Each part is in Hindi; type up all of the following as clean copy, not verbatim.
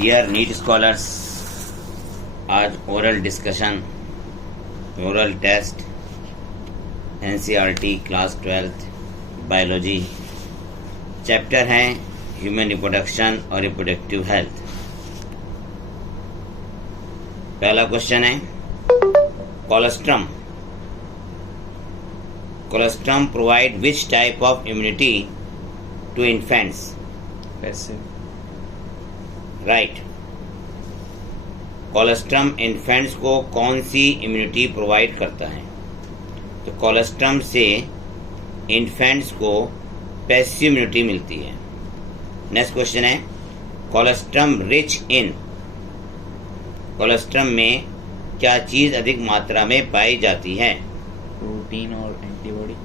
डियर नीट स्कॉलर्स, आज oral discussion, oral test, NCERT class 12th biology chapter हैं ह्यूमन रिप्रोडक्शन और रिप्रोडक्टिव हेल्थ। पहला क्वेश्चन है colostrum. Colostrum provide which type of immunity to infants? Passive. Right. Colostrum infants को कौन सी इम्यूनिटी प्रोवाइड करता है? तो कोलोस्ट्रम से इन्फेंट्स को पैसिव इम्यूनिटी मिलती है। नेक्स्ट क्वेश्चन है कोलोस्ट्रम रिच इन। कोलोस्ट्रम में क्या चीज़ अधिक मात्रा में पाई जाती है? प्रोटीन और एंटीबॉडी।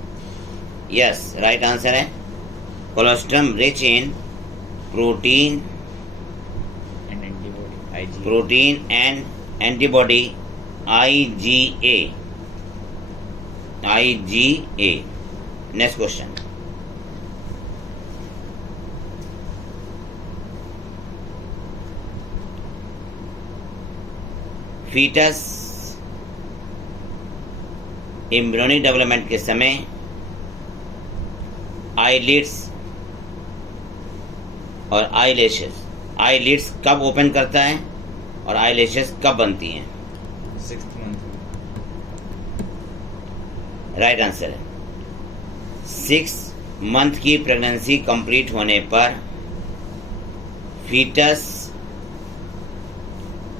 यस, राइट आंसर है colostrum rich in protein, protein and antibody IgA। Next question, foetus embryonic development के समय आईलिड्स और आईलिड्स कब ओपन करता है और आईलैशेस कब बनती हैं? 6th month. राइट आंसर है 6 मंथ की प्रेगनेंसी कंप्लीट होने पर फीटस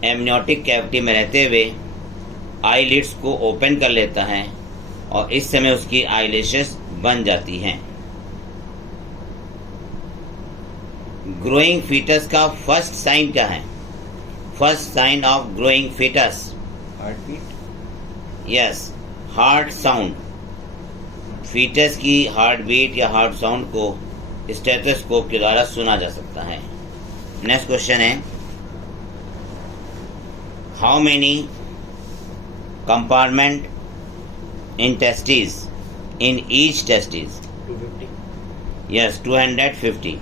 एमनियोटिक कैविटी में रहते हुए आईलिड्स को ओपन कर लेता है और इस समय उसकी आईलैशेस बन जाती हैं। ग्रोइंग फीटस का फर्स्ट साइन क्या है? First sign of growing foetus? Heart beat. Yes, heart sound. Foetus की हार्ट बीट या हार्ट साउंड को स्टेथोस्कोप के द्वारा सुना जा सकता है। नेक्स्ट क्वेश्चन है how many compartment in testis in each testis? 250। Yes, 250।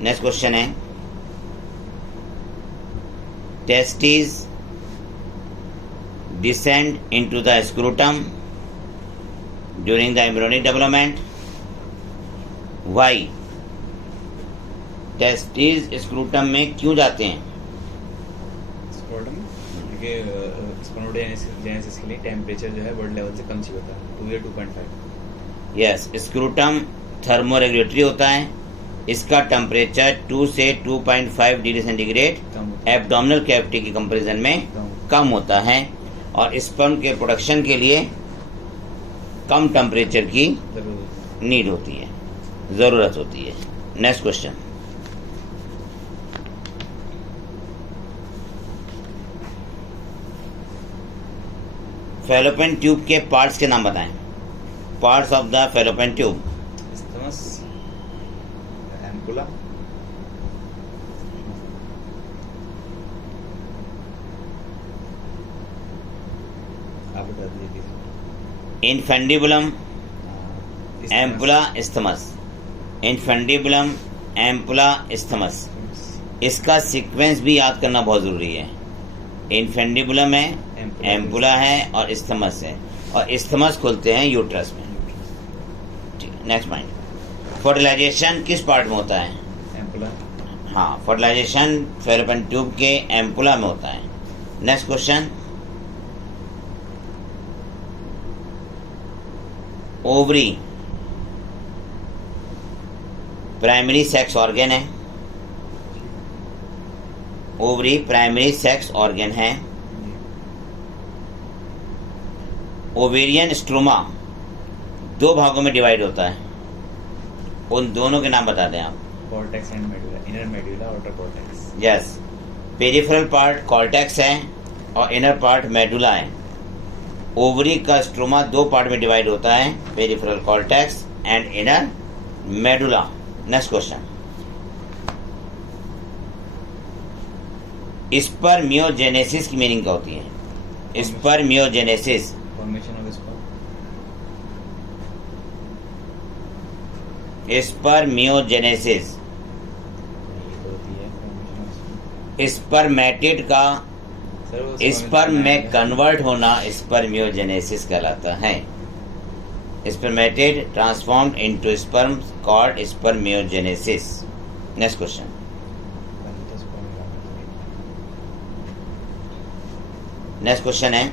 Next question है testis descend into the scrotum during the embryonic development. Why? Testis scrotum में क्यों जाते हैं? स्क्रोटम क्योंकि स्पर्मोजेनेसिस के लिए टेम्परेचर जो है बॉडी लेवल से कम चाहिए होता है, 2 या 2.5। यस, स्क्रूटम थर्मोरेगुलेटरी होता है। इसका टेम्परेचर 2 से 2.5 डिग्री सेंटीग्रेड एब्डोमिनल कैविटी की कंपैरिजन में कम होता है और स्पर्म के प्रोडक्शन के लिए कम टेम्परेचर की नीड होती है, ज़रूरत होती है। नेक्स्ट क्वेश्चन, फैलोपियन ट्यूब के पार्ट्स के नाम बताएं। Parts of the Fallopian tube? Isthmus, ampulla, आप बता दीजिए। Infundibulum, ampulla, isthmus. Infundibulum, ampulla, isthmus. इसका सीक्वेंस भी याद करना बहुत ज़रूरी है। इनफेंडिबुलम है, एम्पुला है और इस्थमस है, और इस्थमस खुलते हैं यूट्रस में। ठीक है, नेक्स्ट पॉइंट, फर्टिलाइजेशन किस पार्ट में होता है? एम्पुला। हाँ, फर्टिलाइजेशन फैलोपियन ट्यूब के एम्पुला में होता है। Next question, ovary primary sex organ है। ओवरी प्राइमरी सेक्स ऑर्गन है। ओवेरियन स्ट्रोमा 2 भागों में डिवाइड होता है, उन दोनों के नाम बता दें आप। Cortex and medulla, inner medulla, outer cortex. Yes, peripheral part cortex है और इनर पार्ट मेडुला है। ओवरी का स्ट्रोमा 2 पार्ट में डिवाइड होता है, peripheral cortex and inner medulla. Next question, spermiogenesis की मीनिंग क्या होती है? Spermiogenesis? Formation of sperm. Spermiogenesis spermatid का सर वो स्पर्म में कन्वर्ट होना स्पर्मियोजेनेसिस कहलाता है। Spermatid transformed into sperm called spermiogenesis. Next question. Next question है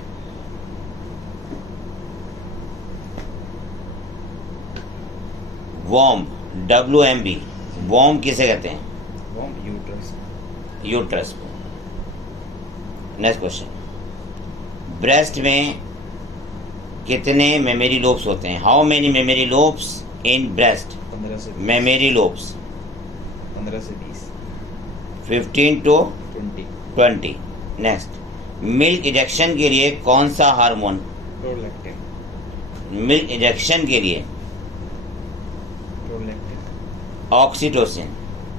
वॉम्ब, WMB, वॉम्ब किसे कहते हैं? यूट्रस। यूट्रस को। नेक्स्ट क्वेश्चन, ब्रेस्ट में कितने मेमोरी लोब्स होते हैं? How many memory lobes in breast? 15 से 20। मेमोरी लोब्स 15 से 20। 15 to 20। 20। नेक्स्ट, मिल्क इंजेक्शन के लिए कौन सा हार्मोन? प्रोलैक्टिन। मिल्क इंजेक्शन के लिए प्रोलैक्टिन। Oxytocin,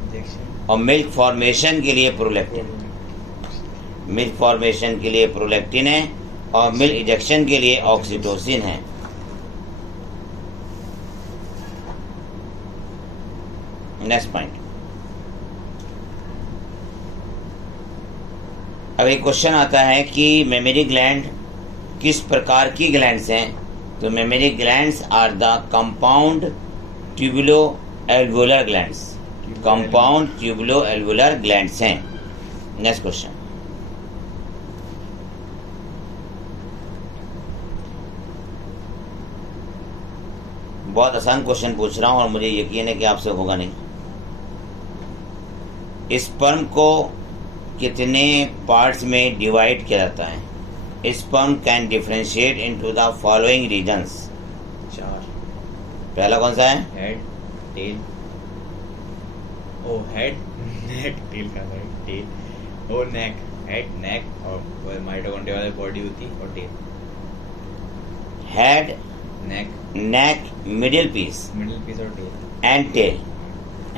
injection. और मिल्क फॉर्मेशन के लिए प्रोलैक्टिन। मिल्क फॉर्मेशन के लिए प्रोलैक्टिन है और मिल्क इंजेक्शन के लिए ऑक्सीटोसिन है। Next point. अब एक क्वेश्चन आता है कि मेमोरी ग्लैंड किस प्रकार की ग्लैंड्स हैं? तो mammary glands are the compound tubulo alveolar glands. Compound tubulo alveolar glands हैं। नेक्स्ट क्वेश्चन, बहुत आसान क्वेश्चन पूछ रहा हूं और मुझे यकीन है कि आपसे होगा नहीं। स्पर्म को कितने पार्ट्स में डिवाइड किया जाता है? Sperm can differentiate into the following regions. 4। पहला कौन सा है? Head, tail. ओ हेड, नेक, टेल का भाई, टेल। ओ नेक, हेड, नेक और माइटोकॉन्ड्रिया वाली बॉडी होती और tail. Head, neck, neck, middle piece middle piece और tail. And tail.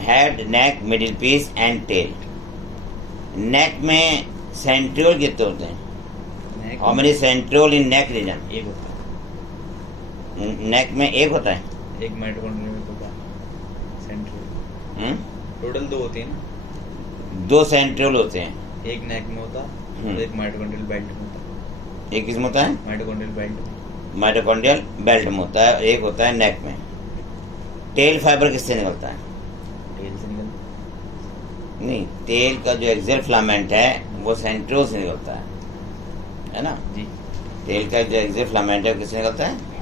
Head, neck, middle piece and tail. Neck में सेंट्रियोल कितने होते हैं? Neck how many centriole in neck region? एक होता नेक में एक होता है। है, एक माइटोकॉन्ड्रिया में होता है सेंट्रियोल। टोटल 2 होते हैं ना? 2 सेंट्रियोल होते हैं। एक नेक में होता और एक माइटोकॉन्ड्रियल बेल्ट में होता। एक किस में होता है? Mitochondrial belt. माइटोकॉन्ड्रियल बेल्ट में होता है, एक होता है नेक में। टेल फाइबर किससे निकलता है? टेल से निकलता नहीं, टेल का जो एक्सियल फिलामेंट है वो सेंट्रियोल से निकलता है ना? जी। टेल का जो एक्सियल फिलामेंट है वो किससे निकलता है?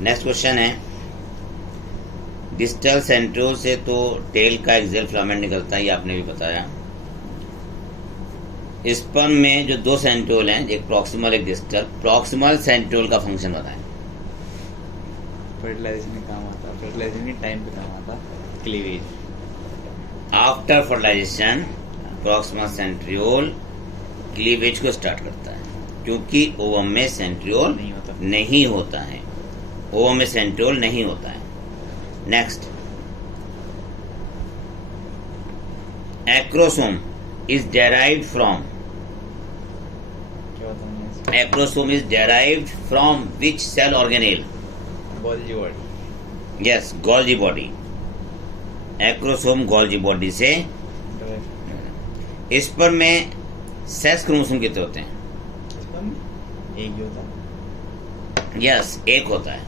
नेक्स्ट क्वेश्चन है, डिस्टल सेंट्रियोल से तो टेल का एक्सियल फिलामेंट निकलता है, ये आपने भी बताया। स्पर्म में जो 2 सेंट्रियोल हैं, एक प्रॉक्सिमल एक डिस्टल, प्रॉक्सिमल सेंट्रियोल का फंक्शन बताएं। फर्टिलाइजेशन में काम आता, फर्टिलाइजेशन के टाइम पे काम आता, cleavage. After fertilisation proximal centriole cleavage को स्टार्ट करता है, क्योंकि ओवम में सेंट्रियोल नहीं होता है। ओवम में सेंट्रियोल नहीं होता है। Next, acrosome is derived from. क्या होता है? Acrosome is derived from which cell organelle? Golgi body। Yes, Golgi body. Acrosome Golgi body से। स्पर्म में सेक्स क्रोमोसोम कितने होते हैं? एक ही होता है। Yes, एक होता है।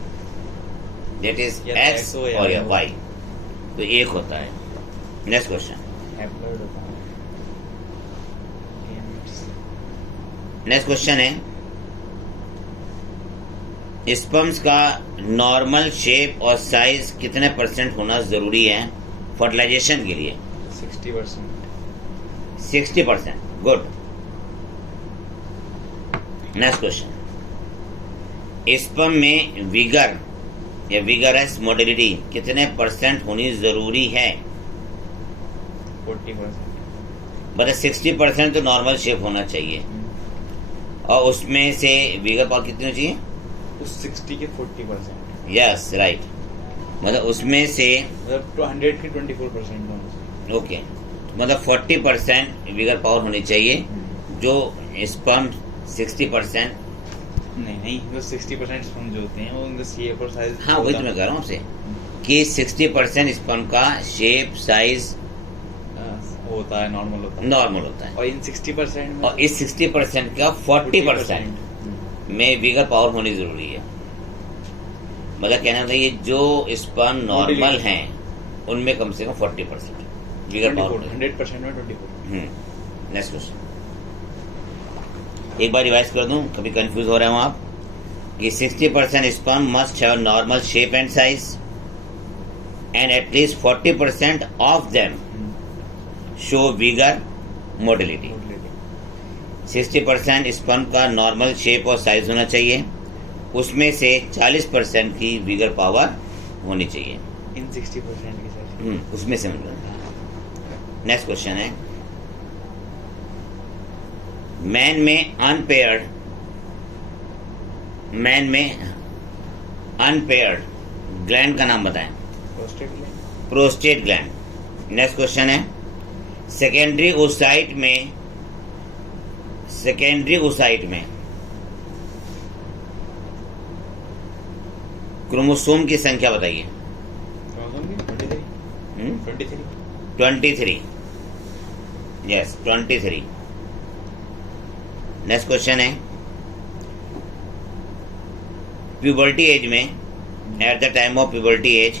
That is या X X हो या और या Y। Y, तो एक होता है। Next question. हैप्लॉइड होता है। नेक्स्ट क्वेश्चन है, स्पर्म्स का नॉर्मल शेप और साइज कितने % होना जरूरी है फर्टिलाइजेशन के लिए? 60%। 60%। गुड। नेक्स्ट क्वेश्चन, स्पर्म में विगर या विगरस मोटिलिटी कितने % होनी जरूरी है? 40%। मतलब 60% तो नॉर्मल शेप होना चाहिए, और उसमें से विगर पावर कितनी होनी चाहिए? उस 60 के 40%। यस राइट, मतलब उसमें से मतलब 100 के 24% होना चाहिए। ओके, मतलब 40% विगर पावर होनी चाहिए, जो स्पर्म 60%। नहीं, जो 60% स्पर्म जो होते हैं वो उनका शेप और साइज। हाँ, वही तो मैं कह रहा हूँ आपसे कि 60% स्पर्म का शेप साइज होता है, नॉर्मल होता है, नॉर्मल होता है, और इन 60% में और इस 60% का 40% में विगर पावर होनी जरूरी है। मतलब कहना था ये जो स्पर्म नॉर्मल हैं उनमें कम से कम 40% विगर पावर। 100% में 24। नेक्स्ट क्वेश्चन एक बार रिवाइज कर दूं, कभी कंफ्यूज हो रहे हो आप, कि 60% sperm must have normal shape and size and at least 40% of them show vigour motility. 60% sperm का नॉर्मल शेप और साइज होना चाहिए, उसमें से 40% की विगर पावर होनी चाहिए इन 60% की साइज। उसमें से। नेक्स्ट क्वेश्चन है, मैन में अनपेयर्ड ग्लैंड का नाम बताएं। Prostate gland. नेक्स्ट क्वेश्चन है, सेकेंडरी ओसाइट में क्रोमोसोम की संख्या बताइए। 23। यस 23। नेक्स्ट क्वेश्चन है, प्यूबर्टी एज में, at the time of puberty as,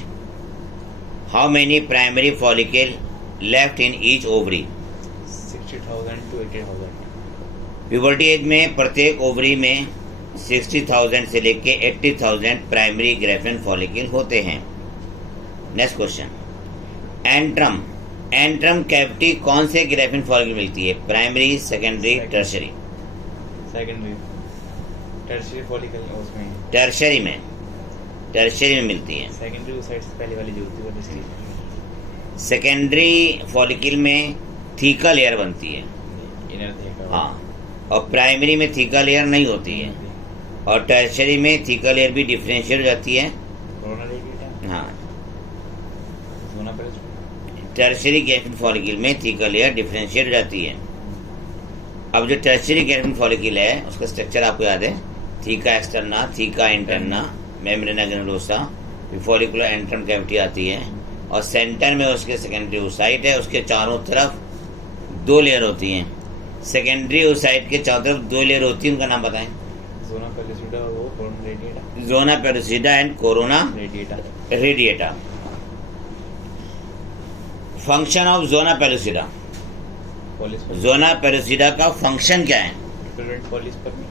how many primary follicle left in each ovary? 60,000 to 80,000। Puberty as में प्रत्येक ओवरी में 60,000 से लेके 80,000 प्राइमरी ग्रेफिन फॉलिकल होते हैं। नेक्स्ट क्वेश्चन, एंट्रम कैविटी कौन से ग्रेफिन फॉलिकल मिलती है? Primary, secondary, tertiary? Secondary. Tertiary follicle उसमें, टर्शरी में मिलती है। सेकेंडरी साइड से पहले वाली जो होती है वो इसकी। सेकेंडरी फॉलिकल में थीका लेयर बनती है, इनर थीका। हाँ, और प्राइमरी में थीका लेयर नहीं होती है, और टर्शरी में थीका लेयर भी डिफरेंशिएट हो जाती है। हाँ, टर्शरी ग्रेफिन फॉलिकल में थीका लेयर डिफरेंशिएट हो जाती है। अब जो टर्शरी ग्रेफिन फॉलिकल है उसका स्ट्रक्चर आपको याद है, theca externa, theca interna, मेम्ब्रेना granulosa, follicular antrum cavity आती है, और सेंटर में उसके सेकेंडरी ओसाइट है, उसके चारों तरफ 2 लेयर होती हैं। सेकेंडरी ओसाइट के चारों तरफ 2 लेयर होती है, उनका नाम बताएं। ज़ोना पेलुसिडा और वो corona radiata. Zona pellucida and corona radiata. Function of zona pellucida. Zona pellucida का फंक्शन क्या है? Prevent polyspermy.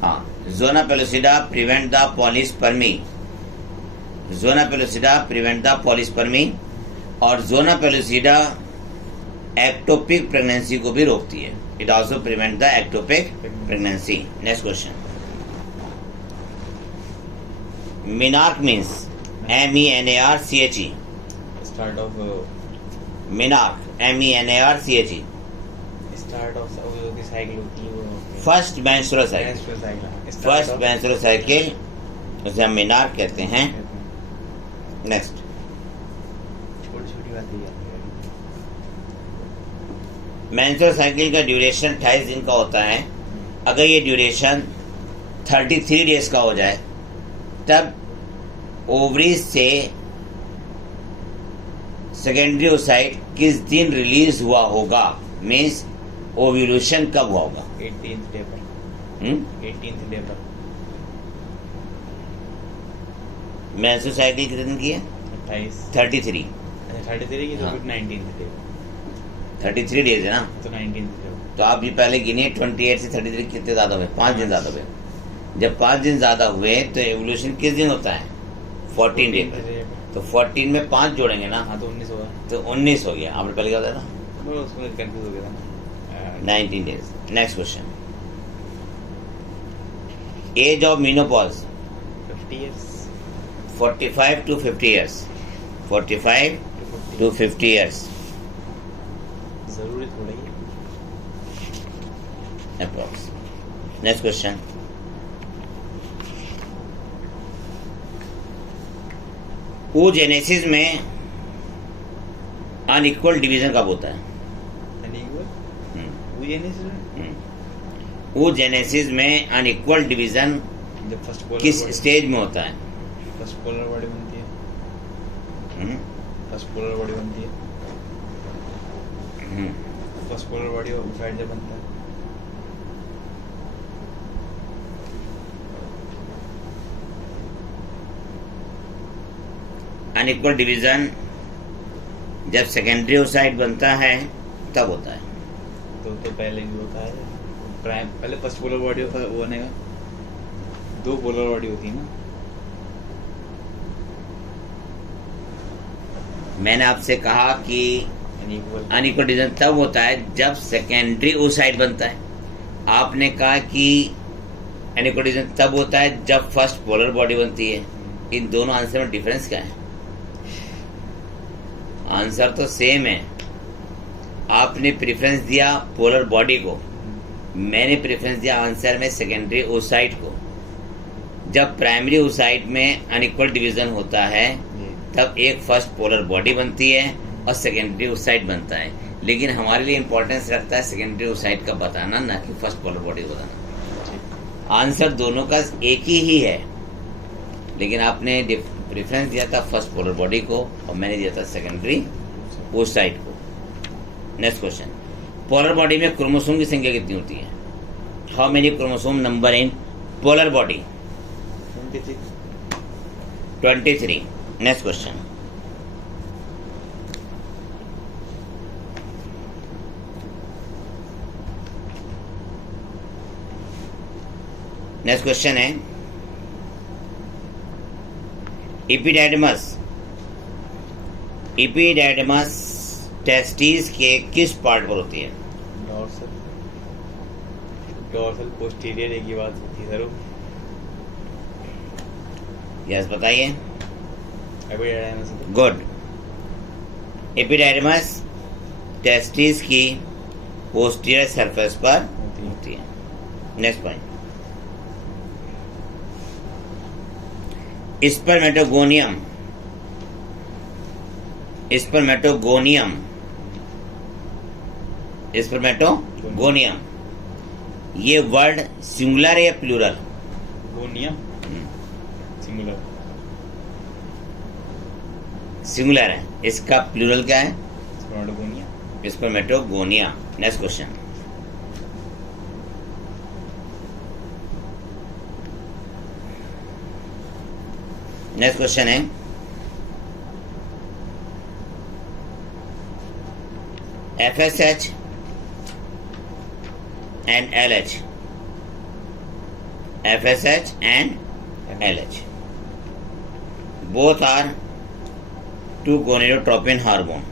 हाँ, zona pellucida prevent the polyspermy. Zona pellucida prevent the polyspermy, और ज़ोना पेलुसिडा एक्टोपिक प्रेगनेंसी को भी रोकती है। It also prevent the ectopic pregnancy. Next question, menarche means MENARCHE। Start of menarche MENARCHE। Start of जो साइकिल होती है वो first menstrual cycle. First menstrual cycle उसे हम मिनार्क कहते हैं। नेक्स्ट, छोटी बात है। मेंस्ट्रुअल साइकिल का ड्यूरेशन 28 दिन का होता है। अगर ये ड्यूरेशन 33 डेज का हो जाए तब ओवरीज से सेकेंडरी ओसाइट किस दिन रिलीज हुआ होगा? मीन्स ओव्यूलेशन कब हुआ होगा? 18th डे पर। 18th डे पर। मेंस्ट्रुअल साइकिल कितने दिन की है? 33। 33 की तो हाँ। फिर 19th डे। 33 डेज है ना, तो 19th डे। तो आप ये पहले गिनिए 28 से 33 कितने ज्यादा हुए? 5 दिन ज्यादा हुए। जब 5 दिन ज्यादा हुए तो एवोल्यूशन किस दिन होता है? 14 डे पर। तो 14 में 5 जोड़ेंगे ना, हाँ तो 19 होगा। तो 19 हो गया। आपने पहले क्या बताया था? वो उसमें कंफ्यूज हो गया था। 19 days. Next question, age of menopause. 50 years। 45 to 50 years। 45 to 50 years जरूरी थोड़ा ही अप्रॉक्स। नेक्स्ट क्वेश्चन, oogenesis में अनइक्वल डिवीजन कब होता है? oogenesis में अनइक्वल डिवीजन जब फर्स्ट पोलर किस स्टेज में होता है? फर्स्ट पोलर बॉडी बनती है। फर्स्ट पोलर बॉडी बनती है, फर्स्ट पोलर बॉडी ओसाइड जब बनता है। अनइक्वल डिवीजन जब सेकेंडरी ओसाइड बनता है तब होता है। तो पहले भी होता है, प्राइम पहले फर्स्ट पोलर बॉडी वो बनेगा, दो पोलर बॉडी होती है ना। मैंने आपसे कहा कि अनइक्वल डिवीजन तब होता है जब सेकेंडरी ओसाइड बनता है। आपने कहा कि अनइक्वल डिवीजन तब होता है जब फर्स्ट पोलर बॉडी बनती है। इन दोनों आंसर में डिफरेंस क्या है? आंसर तो सेम है। आपने प्रेफरेंस दिया पोलर बॉडी को, मैंने प्रेफरेंस दिया आंसर में सेकेंडरी ओसाइड को। जब प्राइमरी ओसाइड में अनइक्वल डिवीजन होता है तब एक फर्स्ट पोलर बॉडी बनती है और सेकेंडरी ओसाइड बनता है, लेकिन हमारे लिए इंपॉर्टेंस रखता है सेकेंडरी ओसाइड का बताना, ना कि फर्स्ट पोलर बॉडी बताना। आंसर दोनों का एक ही है, लेकिन आपने प्रेफरेंस दिया था फर्स्ट पोलर बॉडी को और मैंने दिया था सेकेंडरी ओसाइड को। नेक्स्ट क्वेश्चन, पोलर बॉडी में क्रोमोसोम की संख्या कितनी होती है? How many chromosome number in polar body? 23। Next question, next question है एपिडाइडमस टेस्टिस के किस पार्ट पर होती है? डोर्सल पोस्टीरियर एक ही बात होती है सर। यस बताइए। गुड। एपिडाइडमस टेस्टिस की पोस्टीरियर सरफेस पर होती है। नेक्स्ट पॉइंट, स्पर्मेटोगोनियम ये वर्ड सिंगुलर है या प्लूरल? गोनियम सिंगुलर है। इसका प्लूरल क्या है? Spermatogonia. Spermatogonia. Next question, next question है FSH and LH. FSH and LH both are two gonadotropin hormone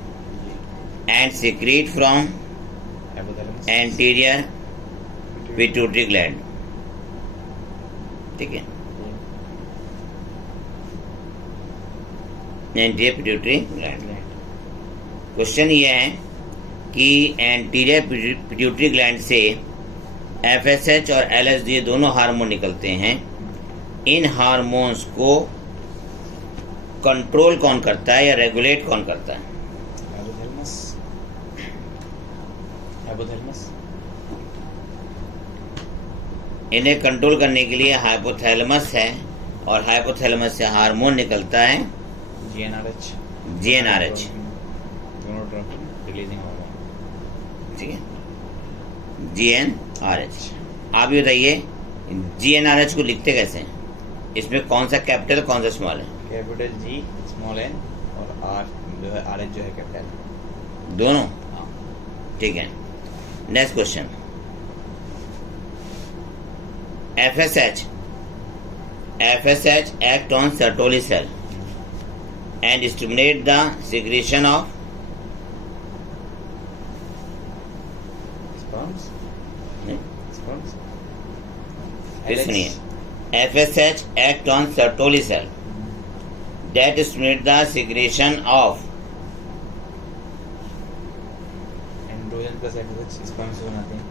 and secrete from anterior pituitary gland. ठीक है, एंटीरियर पिट्यूटरी ग्लैंड। क्वेश्चन ये है कि एंटीरियर पिट्यूटरी ग्लैंड से FSH और LH ये दोनों हार्मोन निकलते हैं। इन हार्मोन्स को कंट्रोल कौन करता है या रेगुलेट कौन करता है? हाइपोथैलेमस। इन्हें कंट्रोल करने के लिए हाइपोथैलेमस है और हाइपोथैलेमस से हार्मोन निकलता है GnRH। ठीक है, GnRH। आप ये बताइए GnRH को लिखते कैसे हैं? इसमें कौन सा कैपिटल कौन सा स्मॉल है? कैपिटल G स्मॉल n और R जो है RH जो है कैपिटल। दोनों? ठीक है। Next question, FSH act on Sertoli cell and stimulate the secretion of sperms। फिर सुनिए, FSH act on Sertoli cell that stimulate the secretion of androgen plus FSH sperm से बनाते हैं।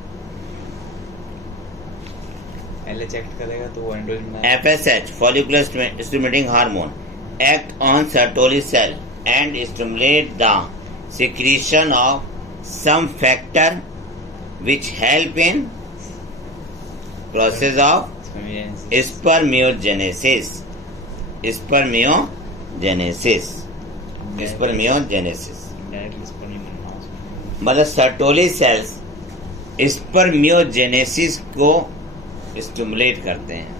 LH एक्ट करेगा तो वो androgen. FSH follicular stimulating hormone act on Sertoli cell and stimulate the secretion of some factor which help in process of spermiogenesis। Spermiogenesis. Directly sperm मतलब सर्टोली सेल्स स्पर्मियोजेनेसिस को स्टिमुलेट करते हैं,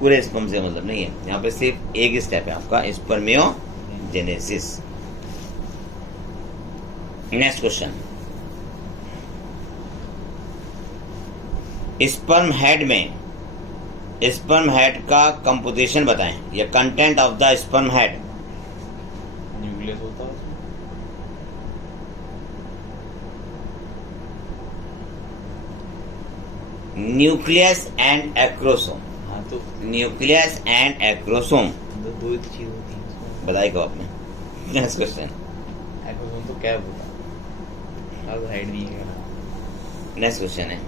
पूरे स्पर्म से मतलब नहीं है, यहाँ पे सिर्फ एक स्टेप है आपका, spermiogenesis. Next question, sperm head का कंपोजिशन बताएं, या content of the sperm head. Nucleus होता है उसमें। Nucleus and acrosome. हाँ तो न्यूक्लियस एंड एक्रोसोम दो ही चीज होती है उसमें। बताई को आपने। नेक्स्ट क्वेश्चन, एक्रोसोम तो क्या होता है, अब हेड नहीं है। नेक्स्ट क्वेश्चन है,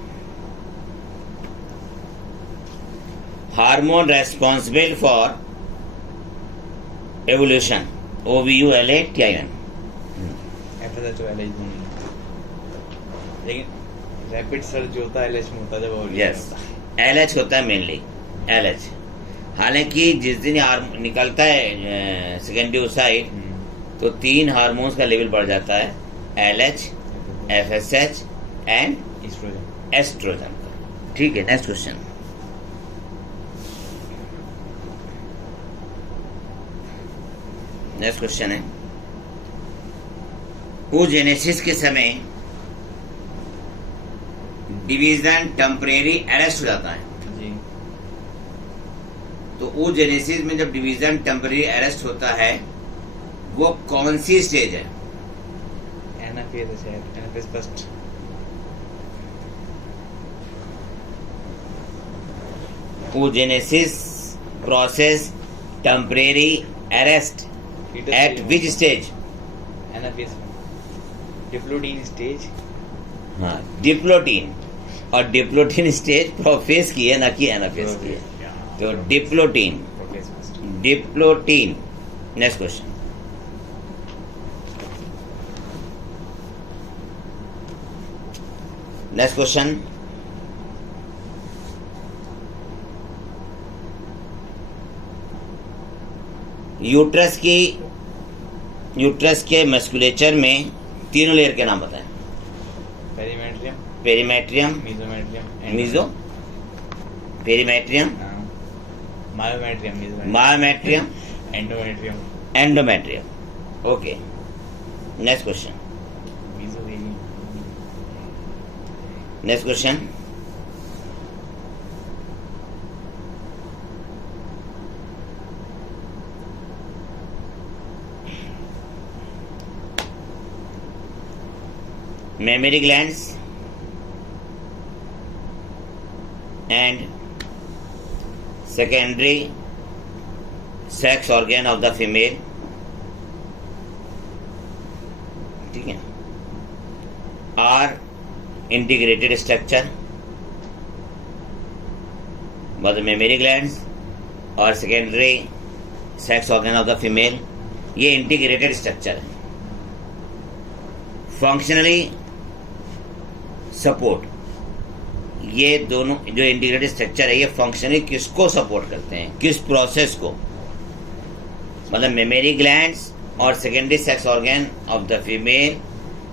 hormone responsible for evolution, OVULATION। FSH और LH दोनों, लेकिन रैपिड सर्च जो होता है LH में होता है जब यस, LH होता है मेनली, LH। हालांकि जिस दिन हार्मोन निकलता है सेकेंडरी ओसाइट तो 3 हार्मोन्स का लेवल बढ़ जाता है, LH, FSH एंड एस्ट्रोजन का। ठीक है, नेक्स्ट क्वेश्चन, नेक्स्ट क्वेश्चन है, oogenesis के समय डिवीजन टेम्परेरी अरेस्ट हो जाता है, जी। तो oogenesis में जब डिवीजन टेम्परेरी अरेस्ट होता है वो कौन सी स्टेज है? एनाफेज है, anaphase first. oogenesis process temporary arrest at which stage? Anaphase diplotene stage. हाँ, डिप्लोटीन, और डिप्लोटीन स्टेज प्रोफेज की है ना कि एनाफेज की है, तो diplotene, diplotene. Next question, next question, uterus के मस्कुलेचर में तीनों लेयर के नाम बताएं। Perimetrium, perimetrium, meso, perimetrium, myometrium, myometrium, endometrium, endometrium. Okay, next question, next question, mammary glands and secondary sex organ of the female, ठीक है, are integrated structure, मतलब mammary glands और secondary sex organ of the female ये integrated structure है। फंक्शनली सपोर्ट, ये दोनों जो इंटीग्रेटेड स्ट्रक्चर है ये फंक्शनली किसको सपोर्ट करते हैं, किस प्रोसेस को? मतलब मेमरी ग्लैंड्स और secondary sex organ of the female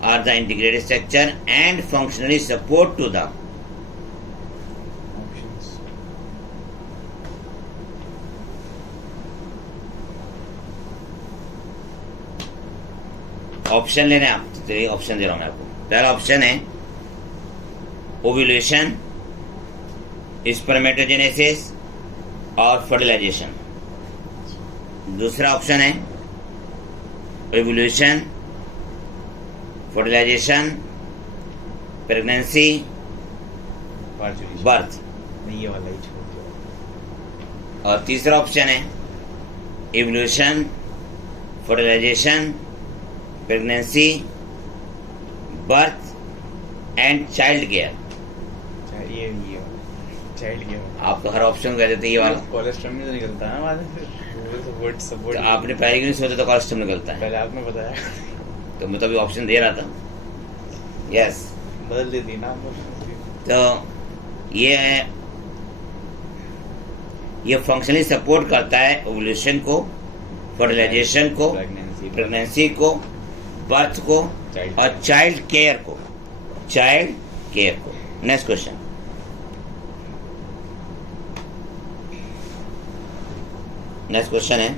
are the integrated structure and functionally support to the option लेने आप, चलिए ऑप्शन दे रहा हूं मैं आपको। पहला ऑप्शन है ओव्यूलेशन, स्पर्मेटोजेनेसिस और फर्टिलाइजेशन। दूसरा ऑप्शन है ओव्यूलेशन, फर्टिलाइजेशन, प्रेगनेंसी, बर्थ। ये वाला ही छोड़ दो। और तीसरा ऑप्शन है evolution, fertilisation, pregnancy, birth and child care. ये चाइल्ड केयर। आप तो हर ऑप्शन कह देते ये वाला। कोलेस्ट्रॉल में तो निकलता है ना बाद में, सपोर्ट। तो आपने पहले क्यों नहीं सोचा तो कोलेस्ट्रॉल निकलता है? पहले आपने बताया तो मैं तो अभी ऑप्शन दे रहा था। यस, बदल देती ना। तो ये फंक्शनली सपोर्ट करता है ओव्यूलेशन को, फर्टिलाइजेशन को प्रेगनेंसी को, बर्थ को Child. और चाइल्ड केयर को। Next question. नेक्स्ट क्वेश्चन है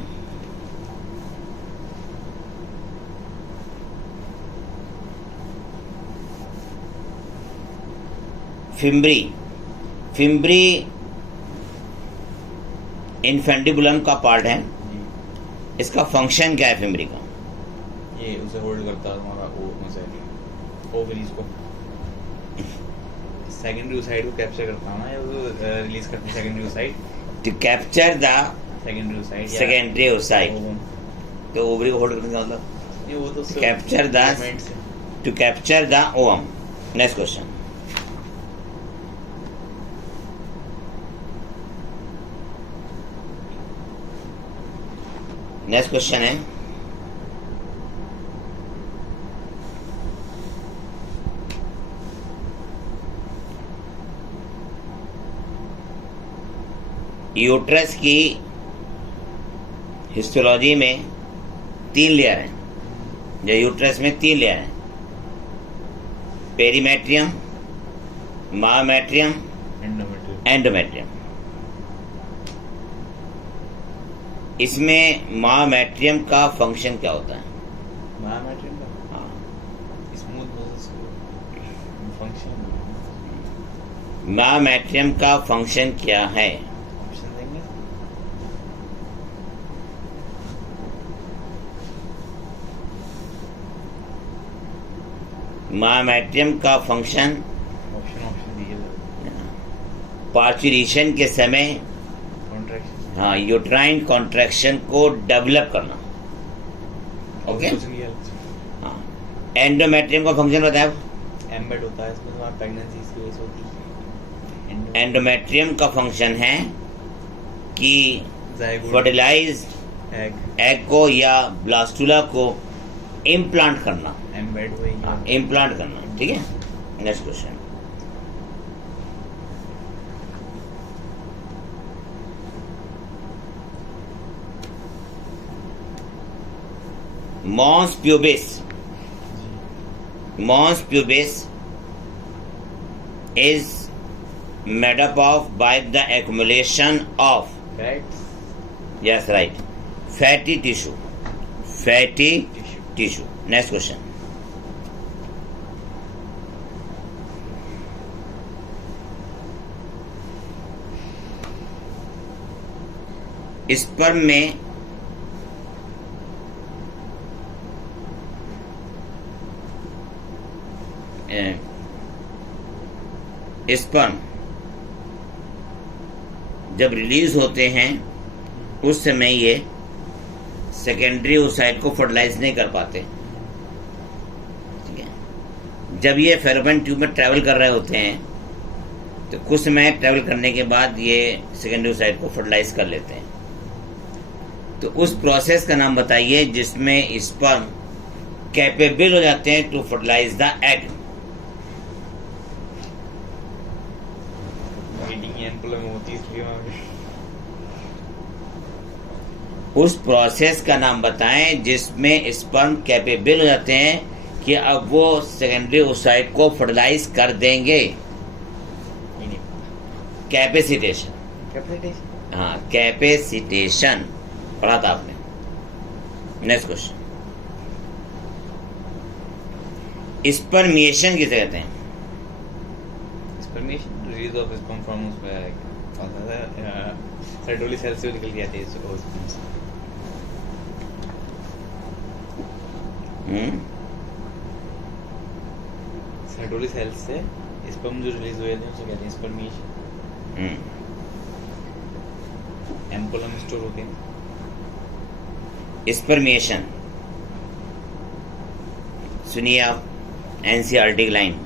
फिम्ब्री इन्फेंडिबुलम का पार्ट है। इसका फंक्शन क्या है फिम्ब्री का? ये उसे होल्ड करता है हमारा ओवरीज को, सेकेंडरी साइड को कैप्चर करता है ना, या वो रिलीज करता है secondary side, to capture the secondary side तो ओवरी को होल्ड करने का मतलब ये वो तो capture the ovum. Next question. Next question है यूट्रस की हिस्टोलॉजी में 3 लेयर हैं। जो यूट्रस में 3 लेयर हैं, पेरीमेट्रियम, मायोमेट्रियम, एंडोमेट्रियम। इसमें मायोमेट्रियम का फंक्शन क्या होता है? मायोमेट्रियम का हाँ, स्मूथ मसल्स फंक्शन मायोमेट्रियम का फंक्शन क्या है? ऑप्शन देंगे। मायोमेट्रियम का फंक्शन ऑप्शन दीजिए। पार्चुरेशन के समय कॉन्ट्रैक्शन, हाँ यूट्राइन कॉन्ट्रैक्शन को डेवलप करना। ओके। हाँ, एंडोमेट्रियम का फंक्शन बताया। एम्बेड होता है इसमें, हमारा प्रेगनेंसी इसकी वजह से होती है। एंडोमेट्रियम का फंक्शन है कि ज़ायगोट फर्टिलाइज एग एग को या ब्लास्टुला को इम्प्लांट करना, एम्बेड हुई इम्प्लांट करना। ठीक है। Next question. Mons pubis is made up of by the accumulation of fats yes right fatty tissue next question sperm में स्पर्म जब रिलीज होते हैं उस समय ये सेकेंडरी ओसाइट को फर्टिलाइज नहीं कर पाते। ठीक है। जब ये फेरोमोन ट्यूब में ट्रैवल कर रहे होते हैं तो कुछ समय ट्रैवल करने के बाद ये सेकेंडरी ओसाइट को फर्टिलाइज कर लेते हैं। तो उस प्रोसेस का नाम बताइए जिसमें स्पर्म कैपेबल हो जाते हैं टू फर्टिलाइज द एग। उस प्रोसेस का नाम बताएं जिसमें स्पर्म कैपेबल हो जाते हैं कि अब वो सेकेंडरी ओसाइट को फर्टिलाइज कर देंगे। कैपेसिटेशन। हाँ, कैपेसिटेशन पढ़ा था आपने। Next question. स्पर्मिएशन किसे कहते हैं? Spermiation release of sperm from Sertoli cell से निकल के आते हैं स्पर्म से। सर्टोली सेल से स्पर्म जो रिलीज हुए थे उसे कहते हैं स्पर्मिएशन। एम्पुलम स्टोर होते हैं। स्पर्मिएशन सुनिए आप, NCERT line.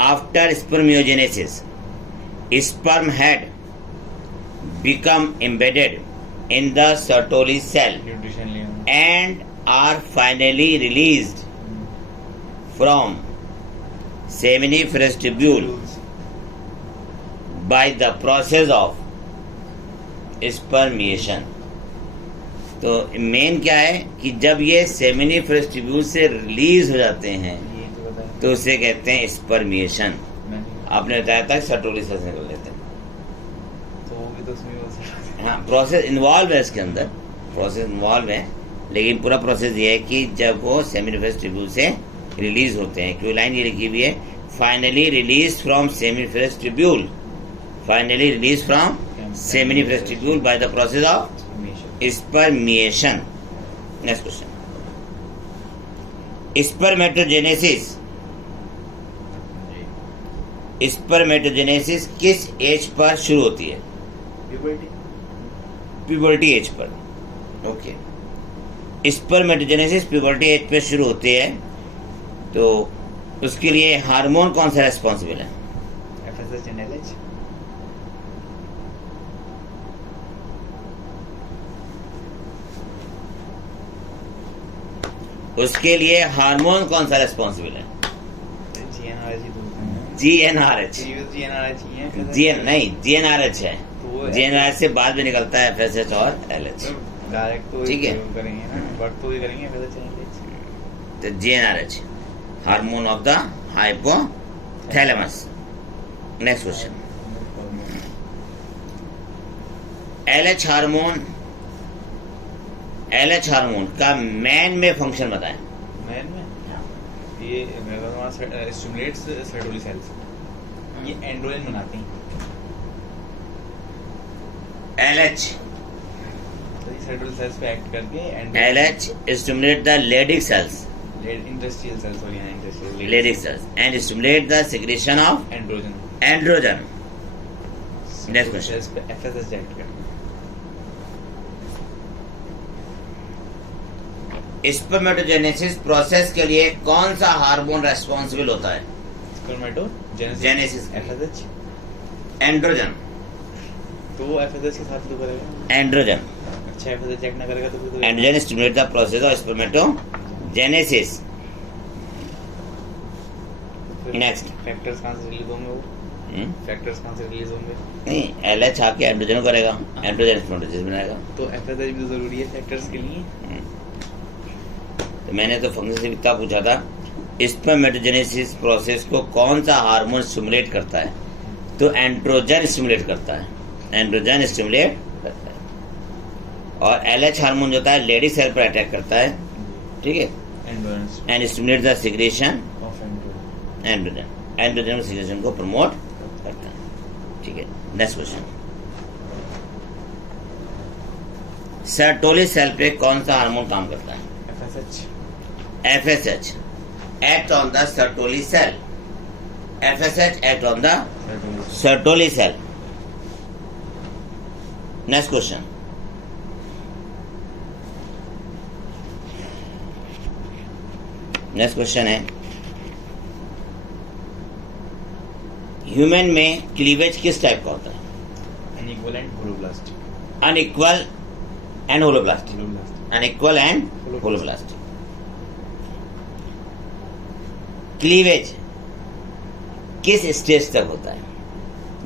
After spermiogenesis sperm had become embedded in the Sertoli cell and are finally released from seminiferous tubule by the process of spermiation. तो मेन क्या है कि जब ये सेमिनिफरस ट्यूब्यूल से रिलीज हो जाते हैं ये तो बताया तो उसे कहते हैं स्पर्मिएशन। मैंने, आपने बताया था सर्टोली सेल्स निकल लेते हैं। तो वो भी तो उसमें हो सकता है। हाँ, प्रोसेस इन्वॉल्व है इसके अंदर, प्रोसेस इन्वॉल्व है, लेकिन पूरा प्रोसेस ये है कि जब वो सेमिनिफरस ट्यूब्यूल से रिलीज होते हैं, क्यों लाइन ये लिखी हुई है, finally release from seminiferous tubule, finally release from seminiferous tubule by the process of spermiation. Next question, spermatogenesis, spermatogenesis किस एज पर शुरू होती है? प्यूबर्टी, प्यूबर्टी एज पर। ओके, स्पर्मेटोजेनेसिस प्यूबर्टी एज पर शुरू होती है, तो उसके लिए हार्मोन कौन सा रेस्पॉन्सिबल है? FSH and LH। उसके लिए हार्मोन कौन सा रेस्पॉन्सिबल है? GnRH ही बोलते हैं। GnRH। GnRH ही है। GN नहीं, GnRH है। तो GnRH से बाद में निकलता है FSH और LH। डायरेक्ट तो ठीक है। करेंगे ना, बट तो ये करेंगे FSH and LH। तो GnRH, hormone of the hypothalamus. Next question, LH hormone, LH hormone का मैन में फंक्शन बताएं। मैन में ये स्टिमुलेट्स सर्टोली सेल्स, ये एंड्रोजन बनाते हैं। LH, तो ये सर्टोली सेल्स पे एक्ट करके LH stimulate the Leydig cells, industrial cells और यहाँ industrial Leydig cells and stimulate the secretion of androgen. androgen. Next question. Cells पे FSH एक्ट करते हैं। स्पर्मेटोजेनेसिस प्रोसेस के लिए कौन सा हार्मोन रेस्पॉन्सिबल होता है? स्पर्मेटोजेनेसिस FSH, एंड्रोजन, तो वो FSH के साथ तो करेगा। एंड्रोजन, अच्छा FSH एक्ट ना करेगा तो फिर तो androgen stimulate the process of spermatogenesis. Next. Factors कहाँ से रिलीज होंगे? वो फैक्टर्स कहाँ से रिलीज होंगे? नहीं, LH आके एंड्रोजन करेगा, एंड्रोजन स्पर्मेटोजेनेसिस बनाएगा। तो FSH भी तो जरूरी है फैक्टर्स के लिए। तो मैंने तो फंक्शन से इतना पूछा था, स्पर्मेटोजेनेसिस प्रोसेस को कौन सा हार्मोन स्टिमुलेट करता है? तो एंड्रोजन स्टिमुलेट करता है, एंड्रोजन स्टिमुलेट करता है। और LH हार्मोन जो होता है लेडी सेल पर अटैक करता है, ठीक है, androgen and stimulate the secretion of androgen. Androgen, androgen secretion को प्रमोट करता है, ठीक है। नेक्स्ट क्वेश्चन, सर्टोली सेल पे कौन सा हार्मोन काम करता है? FSH। FSH act on the Sertoli cell. FSH act on the Sertoli cell. Next question. Next question है, ह्यूमन में क्लीवेज किस टाइप का होता है? Unequal and holoblast. Unequal and holoblast, holoblast. Unequal and holoblast. Cleavage किस स्टेज तक होता है?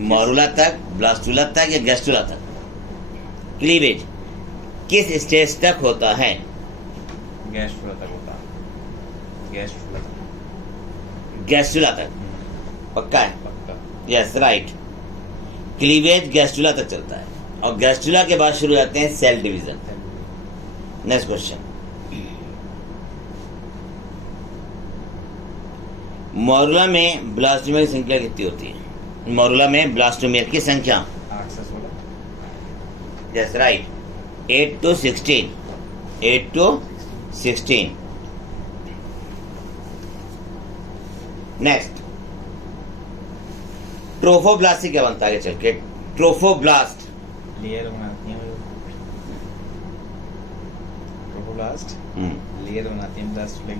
मॉरुला तक, ब्लास्टुला तक या गैस्टुला तक? क्लीवेज किस स्टेज तक होता है? गैस्ट्रुला तक होता है। गैस्ट्रुला तक। गैस्टुला तक, पक्का है? पक्का। Yes, right. क्लीवेज गैस्टुला तक चलता है और गैस्टुला के बाद शुरू हो जाते हैं सेल डिवीजन। नेक्स्ट क्वेश्चन, मॉरुला में ब्लास्टोमियर की संख्या कितनी होती है? मॉरुला में ब्लास्टोमियर की संख्या 8 से 16। Yes, right, 8 to 16, 8 to 16। Next, trophoblast से क्या बनता है चल के? ट्रोफोब्लास्ट लेयर बनाती है ट्रोफोब्लास्ट, लेयर बनाती है ब्लास्ट लेग।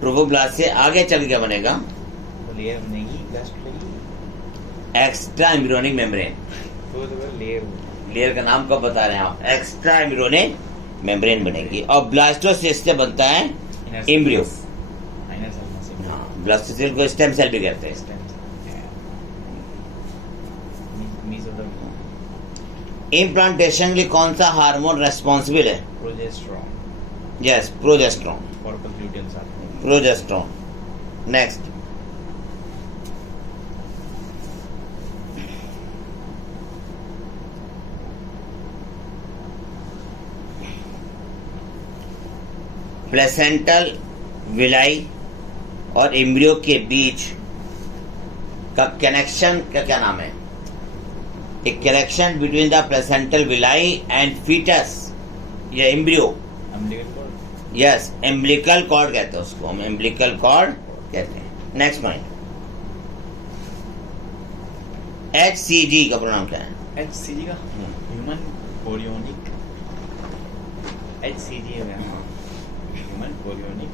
ट्रोफोब्लास्ट से आगे चल के क्या बनेगा? वो लेयर बनेगी blast leg. Extra embryonic membrane. तो लेयर, लेयर का नाम कब बता रहे हैं आप? एक्स्ट्रा एम्ब्रियोनिक मेम्ब्रेन बनेगी और ब्लास्टोसिस्ट से बनता है एम्ब्रियो। Inner cell. हाँ, ब्लास्टोसिस्ट को स्टेम सेल भी कहते हैं। स्टेम। 1 इम्प्लांटेशन के लिए कौन सा हार्मोन रेस्पॉन्सिबल है? Progesterone yes, progesterone. Corpus luteum साथ। प्रोजेस्टेरॉन। नेक्स्ट, प्लेसेंटल विलाई और एम्ब्रियो के बीच का कनेक्शन का क्या नाम है? एक connection between the placental villi and fetus या embryo. Umbilical cord. Yes, umbilical cord कहते हैं उसको, हम एम्बिलिकल कॉर्ड कहते हैं। नेक्स्ट पॉइंट, HCG का प्रोनाउन क्या है? HCG का ह्यूमन कोरियोनिक। HCG है human chorionic.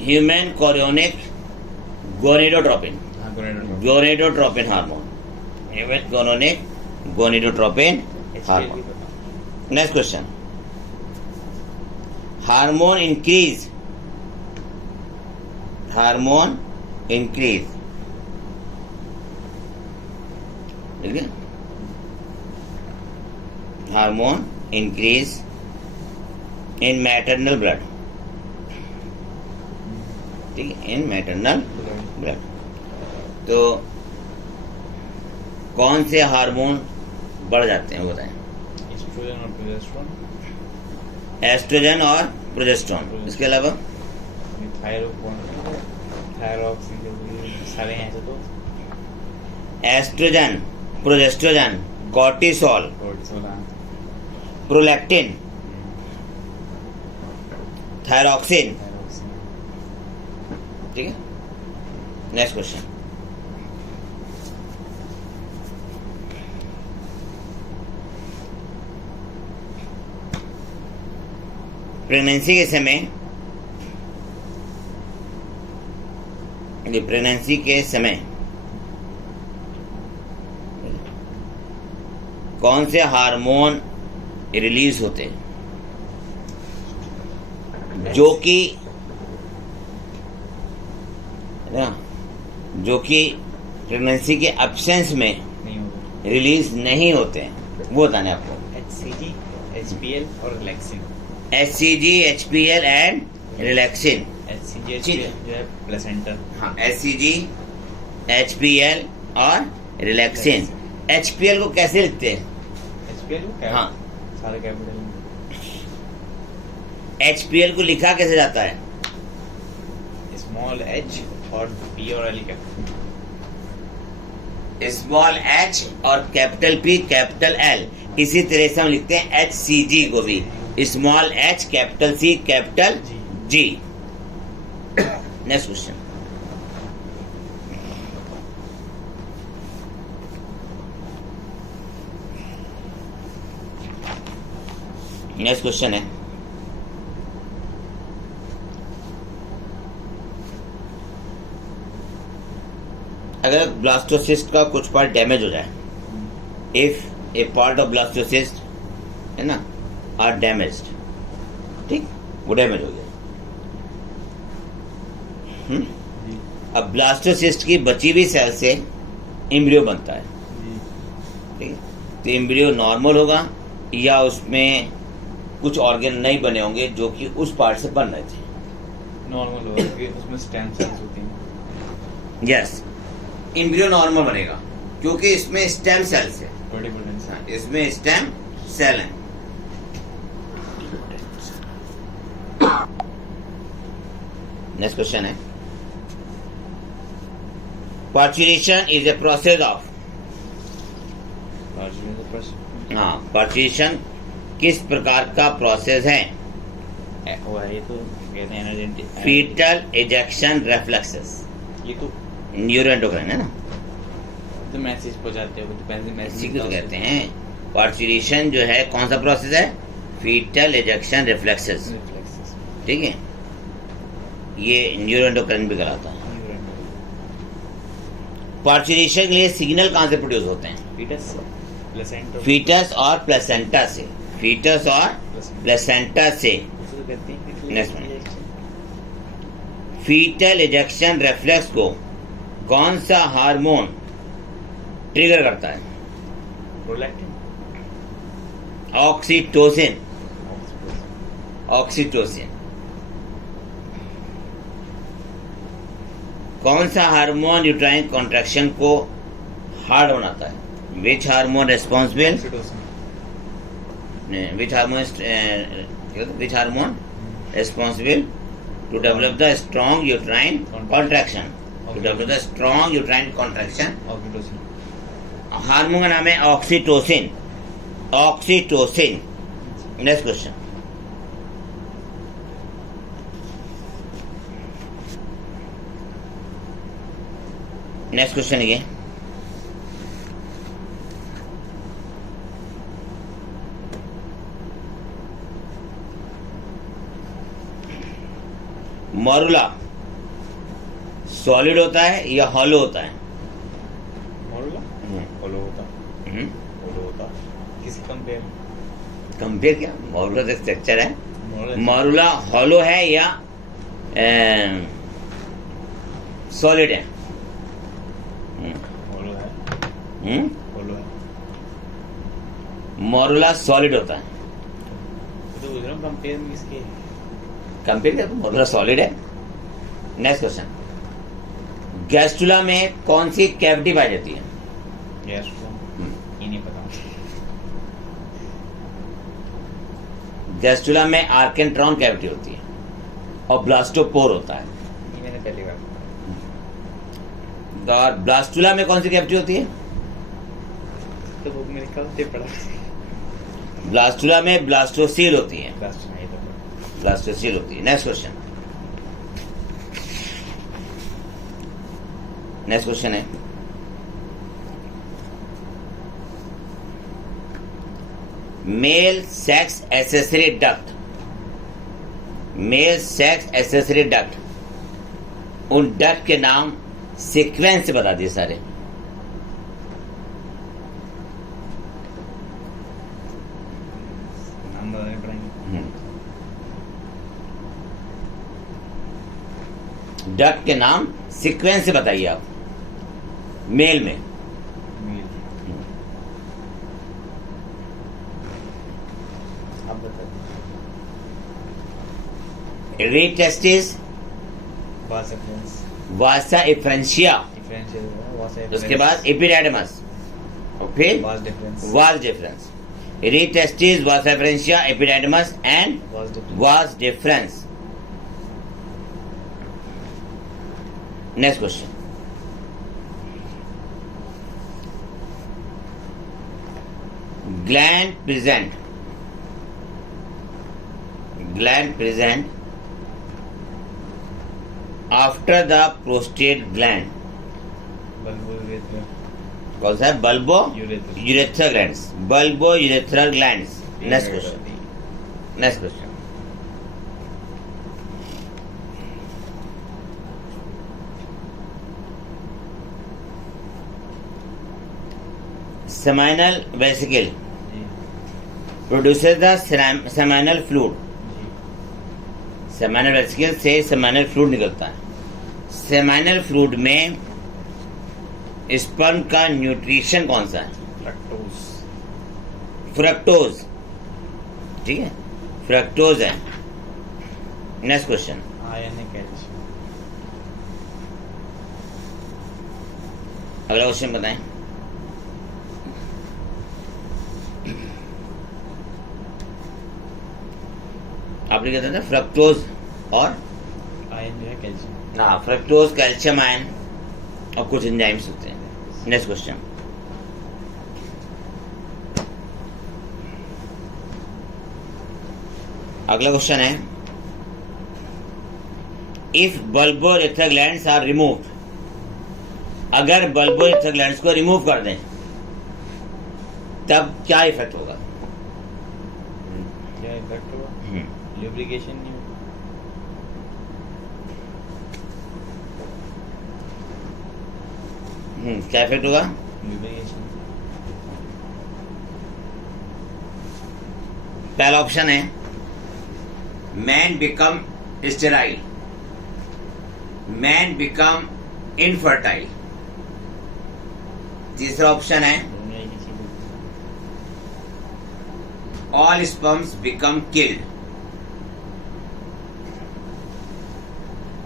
Human chorionic gonadotropin. हाँ, gonadotropin. Gonadotropin hormone, human chorionic gonadotropin hormone. Next question, hormone increase ठीक है, hormone increase in maternal blood, ठीक है, इन मैटरनल ब्लड। तो कौन से हार्मोन बढ़ जाते हैं बताएं? एस्ट्रोजन और प्रोजेस्टेरॉन। एस्ट्रोजन और प्रोजेस्टेरॉन, इसके अलावा सारे हैं तो oestrogen, progesterone, cortisol, prolactin, thyroxine, ठीक है। नेक्स्ट क्वेश्चन, प्रेगनेंसी के समय कौन से हार्मोन रिलीज होते हैं जो कि प्रेगनेंसी के एब्सेंस में रिलीज नहीं होते हैं, वो बताने आपको। HCG, HPL और relaxin. HCG, HPL and relaxin. HCG, HPL जो है प्लेसेंटा। हाँ, HCG, HPL और रिलैक्सिन। HPL को कैसे लिखते हैं? HPL को हाँ, सारे कैपिटल। HPL को लिखा कैसे जाता है? स्मॉल h और P और L का स्मॉल h और कैपिटल P कैपिटल L। इसी तरह से हम लिखते हैं HCG को भी, small h capital C capital G। Next question, है अगर ब्लास्टोसिस्ट का कुछ पार्ट डैमेज हो जाए, if A part of blastocyst है ना आर डैमेज्ड, ठीक, वो डैमेज हो गया। अब ब्लास्टोसिस्ट की बची हुई सेल से एम्ब्रियो बनता है, ठीक है। तो एम्ब्रियो नॉर्मल होगा या उसमें कुछ ऑर्गन नहीं बने होंगे जो कि उस पार्ट से बन रहे थे? नॉर्मल होगा क्योंकि उसमें स्टेम सेल्स होती हैं। यस, एम्ब्रियो नॉर्मल बनेगा क्योंकि इसमें स्टेम सेल्स है, इसमें स्टेम सेल है। नेक्स्ट क्वेश्चन है, parturition is a process of. हाँ, पार्चुरेशन किस प्रकार का प्रोसेस है? ये तो कहते हैं फीटल एजेक्शन रिफ्लेक्सेस। ये तो न्यूरोएंडोक्राइन है ना, तो मैसेज पहुंचाते हो, तो मैसेज तो कहते हैं। पार्चुरेशन जो है कौन सा प्रोसेस है? फीटल एजेक्शन रिफ्लेक्सेस, ठीक है। ये न्यूरोएंडोक्राइन भी कहलाता है। पार्चुरेशन के लिए सिग्नल कहां से प्रोड्यूस होते हैं? फीटस और प्लेसेंटा से, फीटस और प्लेसेंटा से। नेक्स्ट, फीटल एजेक्शन रिफ्लेक्स को कौन सा हार्मोन ट्रिगर करता है? Prolactin, oxytocin, oxytocin. कौन सा हार्मोन यूट्राइन कॉन्ट्रैक्शन को हार्ड बनाता है? Which hormone responsible, which hormone responsible to develop the strong uterine contraction, to develop the strong uterine contraction? Oxytocin. Hormone का नाम है oxytocin, oxytocin. Next question. Next question ये, मॉरुला सॉलिड होता है या हॉलो होता है? मॉरुला होलो होता, होलो होता। किस कंपेयर में? कंपेयर क्या, मॉरुला तो स्ट्रक्चर है। मॉरुला मॉरुला हॉलो है या सॉलिड है? होलो है, होलो है। मॉरुला सॉलिड होता है। तो उधर कंपेयर में किसके? कंपेयर क्या, मॉरुला सॉलिड है। Next question. गैस्ट्रुला में कौन सी कैविटी पाई जाती है? गैस ये नहीं पता। गैस्ट्रुला में आर्केंट्रॉन कैविटी होती है और ब्लास्टोपोर होता है। ये मैंने पहली बार और ब्लास्टुला में कौन सी कैविटी होती है? तो बुक में लिखा होते पढ़ा। ब्लास्टुला में ब्लास्टोसील होती है, लास्ट नहीं तो ब्लास्टोसील होती है। Next question. नेक्स्ट क्वेश्चन है, male sex accessory duct, male sex accessory duct, उन डक्ट के नाम सीक्वेंस से बता दिए सारे। नाम बताने पड़ेंगे। डक्ट के नाम सीक्वेंस से बताइए आप मेल में। आप बता। Rete testis, vas efferens, vasa efferentia, differential vas efferens. उसके बाद एपिडेडमस और फिर vas deferens, vas deferens. Rete testis, vasa efferentia, epididymis and vas deferens. Vas deferens. Next question. Gland present, gland present after the prostate gland, bulbo urethra, कौन सा है? Bulbo urethra, urethra glands, bulbo urethra glands. Next question, next question. seminal vesicle produces the seminal fluid, seminal vesicle से सेमाइनल फ्लूइड निकलता है। सेमाइनल फ्लूइड में स्पर्म का न्यूट्रिशन कौन सा है? लैक्टोज, फ्रक्टोज, ठीक है, फ्रक्टोज है। Next question. आयरन है, कैल्शियम। अगला क्वेश्चन बताएं। आपने कहते थे फ्रक्टोज और आयरन जो है कैल्शियम। ना, फ्रक्टोज कैल्शियम आयन और कुछ एंजाइम्स होते हैं। Next question. अगला क्वेश्चन है, इफ बल्बोरेथ्रा ग्लैंड्स आर रिमूव्ड, अगर बल्बोरेथ्रा ग्लैंड्स को रिमूव कर दें तब क्या इफेक्ट होगा? क्या इफेक्ट होगा? लुब्रिकेशन नहीं होगा। क्या इफेक्ट होगा? लुब्रिकेशन। पहला ऑप्शन है man become sterile, man become infertile. तीसरा ऑप्शन है दोनों एक ही चीज होती all sperms become killed.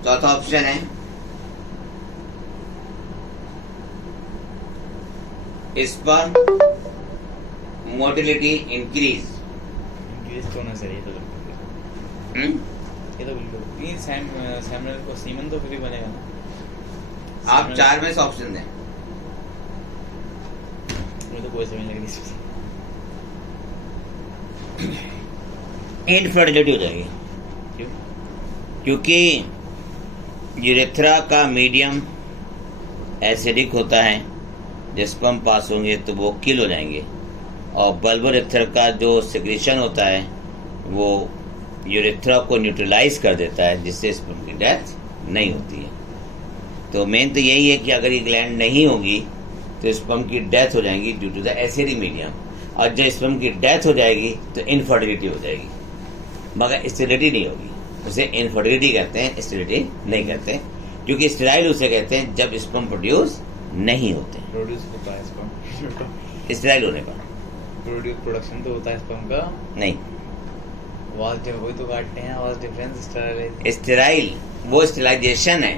चौथा ऑप्शन है sperm motility increase. इंक्रीज तो होना चाहिए तो ये तो बिल्कुल ये सैमुअल को सीमन तो फिर भी बनेगा ना. आप Semen- 4 में से ऑप्शन दें. मुझे तो कोई समझ नहीं लग रही इसमें. इनफर्टिलिटी हो जाएगी क्यों? क्योंकि यूरेथ्रा का मीडियम एसिडिक होता है. जिस पर हम पास होंगे तो वो किल हो जाएंगे. और बल्बोरेथ्रा का जो सिक्रीशन होता है वो यूरेथ्रा को न्यूट्रलाइज कर देता है, जिससे स्पर्म की डेथ नहीं होती है. तो मेन तो यही है कि अगर ये ग्लैंड नहीं होगी तो स्पर्म की डेथ हो जाएगी due to the acidic medium. और जब स्पर्म की डेथ हो जाएगी तो इनफर्टिलिटी हो जाएगी, मगर स्टेरिलिटी नहीं होगी. उसे इनफर्टिलिटी कहते हैं, स्टेरिलिटी नहीं कहते. क्योंकि स्टेराइल उसे कहते हैं जब स्पर्म प्रोड्यूस नहीं होते. प्रोड्यूस होता है स्पर्म. स्टेराइल होने पर प्रोडक्शन तो होता है स्पर्म का. नहीं. वाज वही तो काटते हैं. Vas deferens sterile. स्टेराइल वो स्टेलाइजेशन है.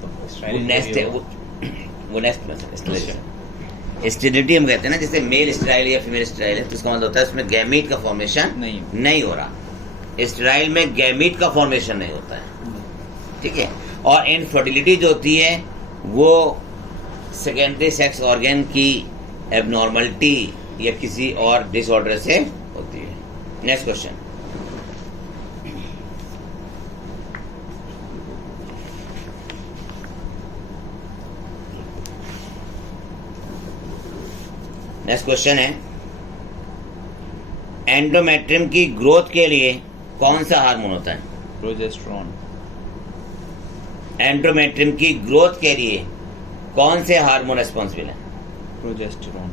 तो वो स्टेराइल नेस्ट है. वो नेस्ट में स्टेरिलिटी. स्टेरिलिटी हम कहते हैं ना, जैसे मेल स्टेराइल या फीमेल स्टेराइल है तो इसका मतलब होता है उसमें गैमीट का फॉर्मेशन नहीं हो रहा. स्टेराइल में गैमीट का फॉर्मेशन नहीं होता है. ठीक है. और इनफर्टिलिटी जो होती है वो सेकेंडरी सेक्स ऑर्गन की एबनॉर्मलिटी या किसी और डिसऑर्डर से होती है. Next question. नेक्स्ट क्वेश्चन है एंडोमेट्रियम की ग्रोथ के लिए कौन सा हार्मोन होता है? प्रोजेस्टेरोन. एंडोमेट्रियम की ग्रोथ के लिए कौन से हार्मोन रिस्पॉन्सिबल है? Progesterone.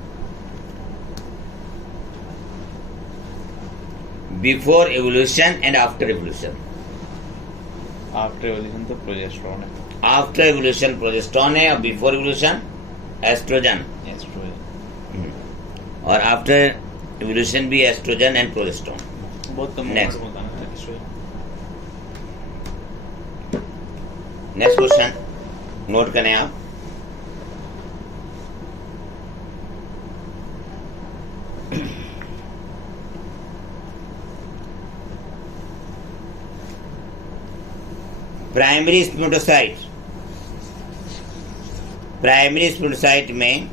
Before evolution and after evolution. After evolution तो प्रोजेस्टेरोन है. आफ्टर एवोल्यूशन प्रोजेस्टेरोन है और बिफोर एवोल्यूशन एस्ट्रोजन. एस्ट्रोजन. और आफ्टर एवोल्यूशन भी एस्ट्रोजन एंड प्रोजेस्टेरोन. बहुत कम Next. होता है ना एस्ट्रोजन. नेक्स्ट क्वेश्चन नोट करें आप. प्राइमरी स्पर्मेटोसाइट में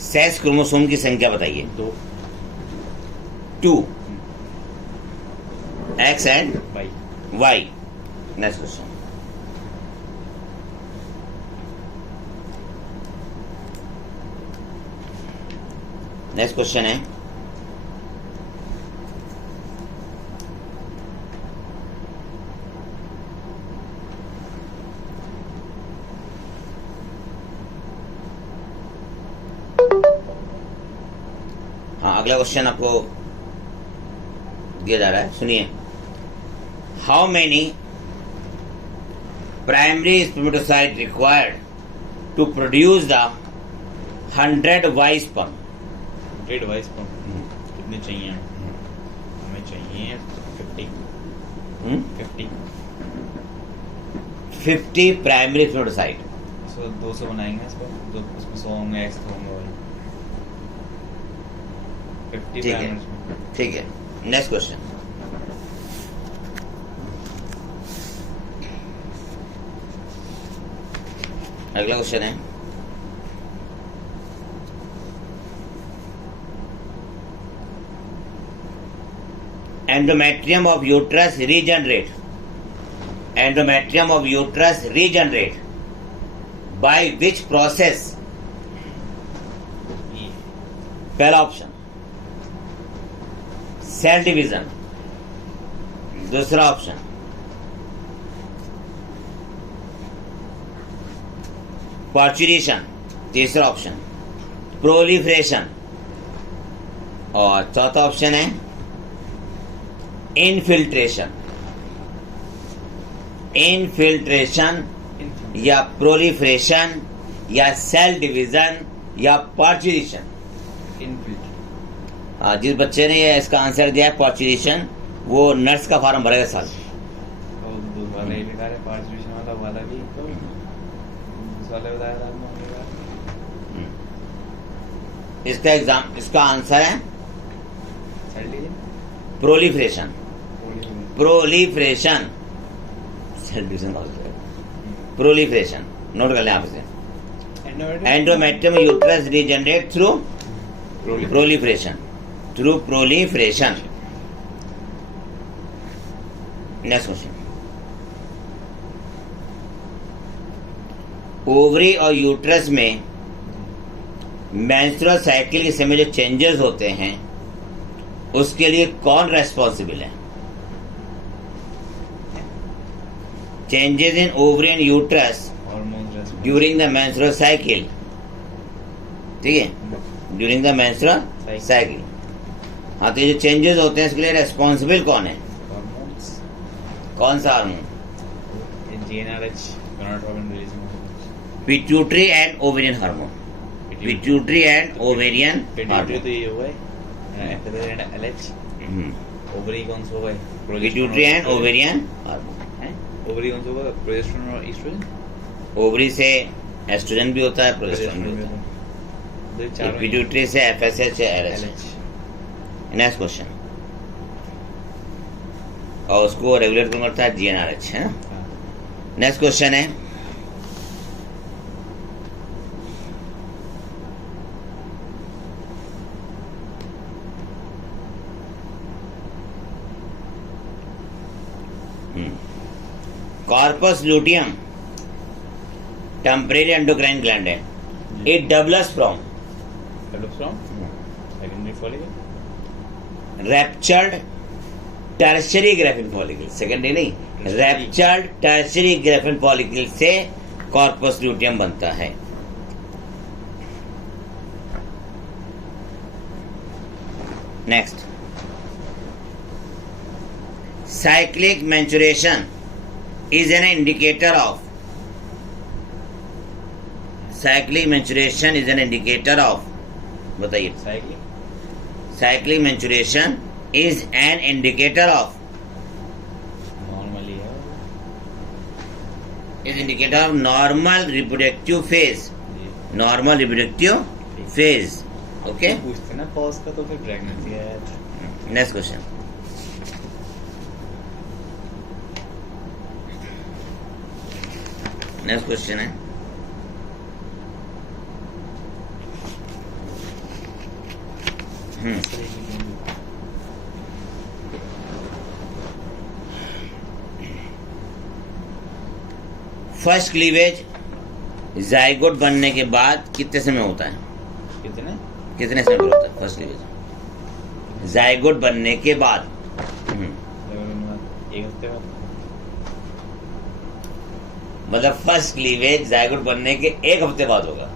सेक्स क्रोमोसोम की संख्या बताइए. 2 X and Y. Y. Next question. Next question है अगला क्वेश्चन आपको दिया जा रहा है, सुनिए. How many primary spermatocyte required to produce the 100 Y sperm? 100 Y sperm कितने चाहिए? हमें चाहिए 50 प्राइमरी स्पर्मेटोसाइट. 200 बनाएंगे इसको. जो उसमें 100 होंगे एक्स होंगे. 50 ठीक है. प्राइमरी. ठीक है. Next question. अगला क्वेश्चन है endometrium of uterus regenerate. Endometrium of uterus regenerate by which process? पहला ऑप्शन सेल डिवीजन. दूसरा ऑप्शन पार्चुरेशन. तीसरा ऑप्शन प्रोलिफरेशन. और चौथा ऑप्शन है इनफिल्ट्रेशन. इनफिल्ट्रेशन या प्रोलिफरेशन या सेल डिवीजन या पार्चुरेशन. जिस बच्चे ने ये इसका आंसर दिया है पार्चुरेशन, वो नर्स का फॉर्म भरेगा साल। और दूसरा वाला ही लिखा है पार्चुरेशन वाला भी तो दूसरा वाला बताया था आपने। इसका एग्जाम, इसका आंसर है चल लीजिए। प्रोलिफरेशन। प्रोलिफरेशन, प्रोलिफरेशन नोट कर लें आप इसे। Endometrium uterus regenerate through proliferation, through proliferation. Next question, ovary और यूट्रस में मेंस्ट्रुअल साइकिल के समय जो चेंजेस होते हैं उसके लिए कौन रेस्पॉन्सिबल है? Changes in ovary and uterus during the menstrual cycle, ठीक है, ड्यूरिंग द मेंस्ट्रुअल साइकिल। हाँ, तो ये जो चेंजेस होते हैं इसके लिए रेस्पॉन्सिबल कौन है? कौन सा hormone? Pituitary and ovarian hormone. Pituitary and ovarian hormone. तो ये हुआ है एलएच। ओवरी कौन सा हुआ है? Pituitary and ovarian hormone. Ovary कौन सा हुआ? प्रोजेस्टेरोन और ईस्ट्रोजन। ओवरी से एस्ट्रोजन भी होता है, प्रोजेस्टेरोन भी होता है। पिट्यूटरी से एफएसएच या एलएच। नेक्स्ट क्वेश्चन, और उसको रेगुलेट कौन करता है? जीएनआरएच, है ना। नेक्स्ट क्वेश्चन है, corpus luteum temporary endocrine gland है। It develops from secondary follicle, ruptured tertiary graafian follicle. Secondary नहीं, रैप्चर्ड टर्शियरी ग्रेफिन फॉलिकल से कॉर्पस लूटियम बनता है। Next, cyclic maturation is an indicator of, cyclic maturation is an indicator of, बताइए। cyclic maturation is an indicator of, normally है, is indicator of normal reproductive phase, normal reproductive phase, okay। पूछते ना पॉज का तो फिर प्रेगनेंसी है। नेक्स्ट क्वेश्चन, नेक्स्ट क्वेश्चन है, फर्स्ट क्लीवेज जाइगोट बनने के बाद कितने समय होता है? कितने समय पर होता है फर्स्ट क्लीवेज? जाइगोट बनने के बाद 1 हफ्ते बाद। मतलब फर्स्ट क्लीवेज जाइगोट बनने के 1 हफ्ते बाद होगा।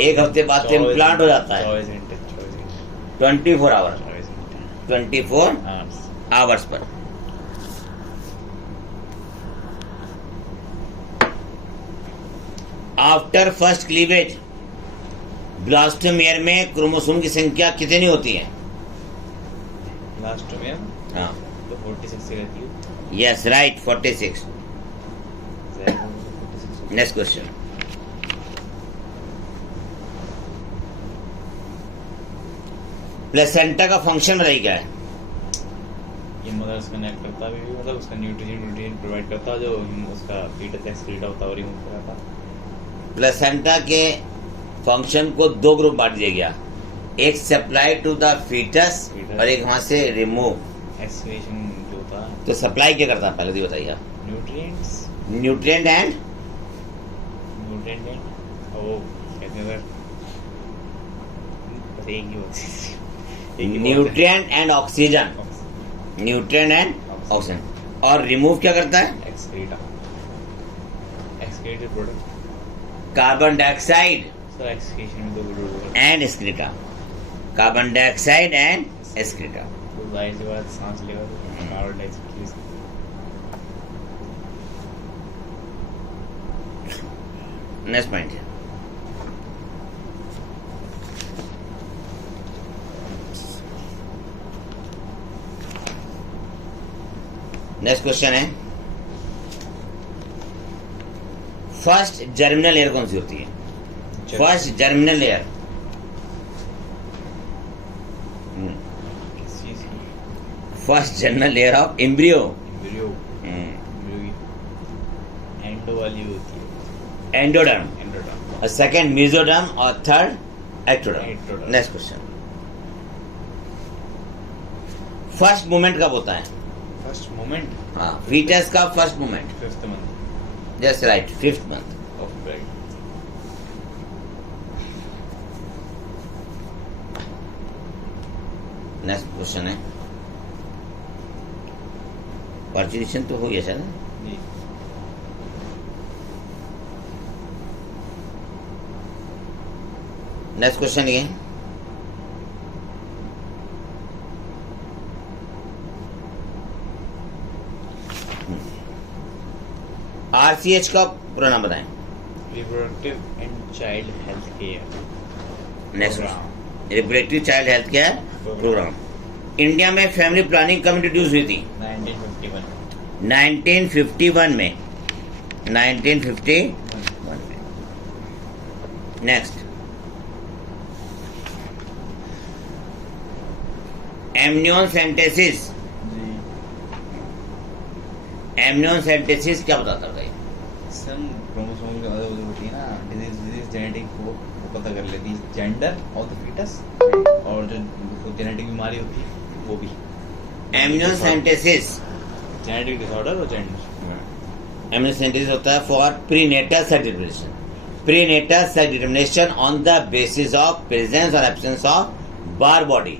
1 हफ्ते बाद तो इम्प्लांट हो जाता है 24 आवर, 24 आवर्स पर। आफ्टर फर्स्ट क्लीवेज ब्लास्टोमेयर में क्रोमोसोम की संख्या कितनी होती है? ब्लास्टोमेयर, हाँ, तो 46 रहती है। Yes, right, 46। Next question, placenta का फंक्शन बताइए क्या है? ये मदर से कनेक्ट करता भी, मतलब उसका न्यूट्रिशन प्रोवाइड करता है, जो उसका फीटस एक्सक्रीट होता है और रिमूव कराता है। प्लेसेंटा के फंक्शन को 2 ग्रुप बांट दिया गया, एक सप्लाई टू द फीटस और एक वहां से रिमूव एक्सक्रीशन जो होता है। तो सप्लाई क्या करता है पहले भी बताइए आप? न्यूट्रिएंट्स, न्यूट्रिएंट एंड वो कहते हैं बस एक ही होती है, nutrient and oxygen, nutrient and oxygen. और रिमूव क्या करता है? Excreted product, carbon dioxide sir excretion में 2 product and excreta, carbon dioxide and excreta. तो जाहिर सी बात सांस लेगा तो कार्बन डाइऑक्साइड। नेक्स्ट पॉइंट है, नेक्स्ट क्वेश्चन है, फर्स्ट जर्मिनल लेयर कौन सी होती है? First germinal layer, first germinal layer of embryo. Embryo endo वाली होती है, एंडोडर्म, एंडोडर्म। और सेकंड मेसोडर्म और third ectoderm. Ectoderm. Next question, first movement कब होता है? फर्स्ट मोमेंट, हाँ, फीटस का first movement. 5th month just right, 5th month. of birth. Next question है, पर्चुएशन तो हो गया शायद। जी। नेक्स्ट क्वेश्चन ये, आरसीएच का पूरा नाम बताएं। Reproductive and Child Health Care next, Program. Reproductive child health care programme. India में फैमिली प्लानिंग कब इंट्रोड्यूस हुई थी? 1951. 1951 में। 1951 में। Next, amniocentesis. जी। एमनियोसेंटेसिस क्या बताता है? सम क्रोमोसोम की अलग होती है ना, डिजीज जेनेटिक वो पता कर लेती है, जेंडर ऑफ द फीटस, और जो जेनेटिक बीमारी होती है वो भी। एमनियोसेंटेसिस, जेनेटिक डिसऑर्डर और जेंडर। एमनियोसेंटेसिस होता है for prenatal sex determination. Prenatal sex determination on the basis of presence और absence of bar body.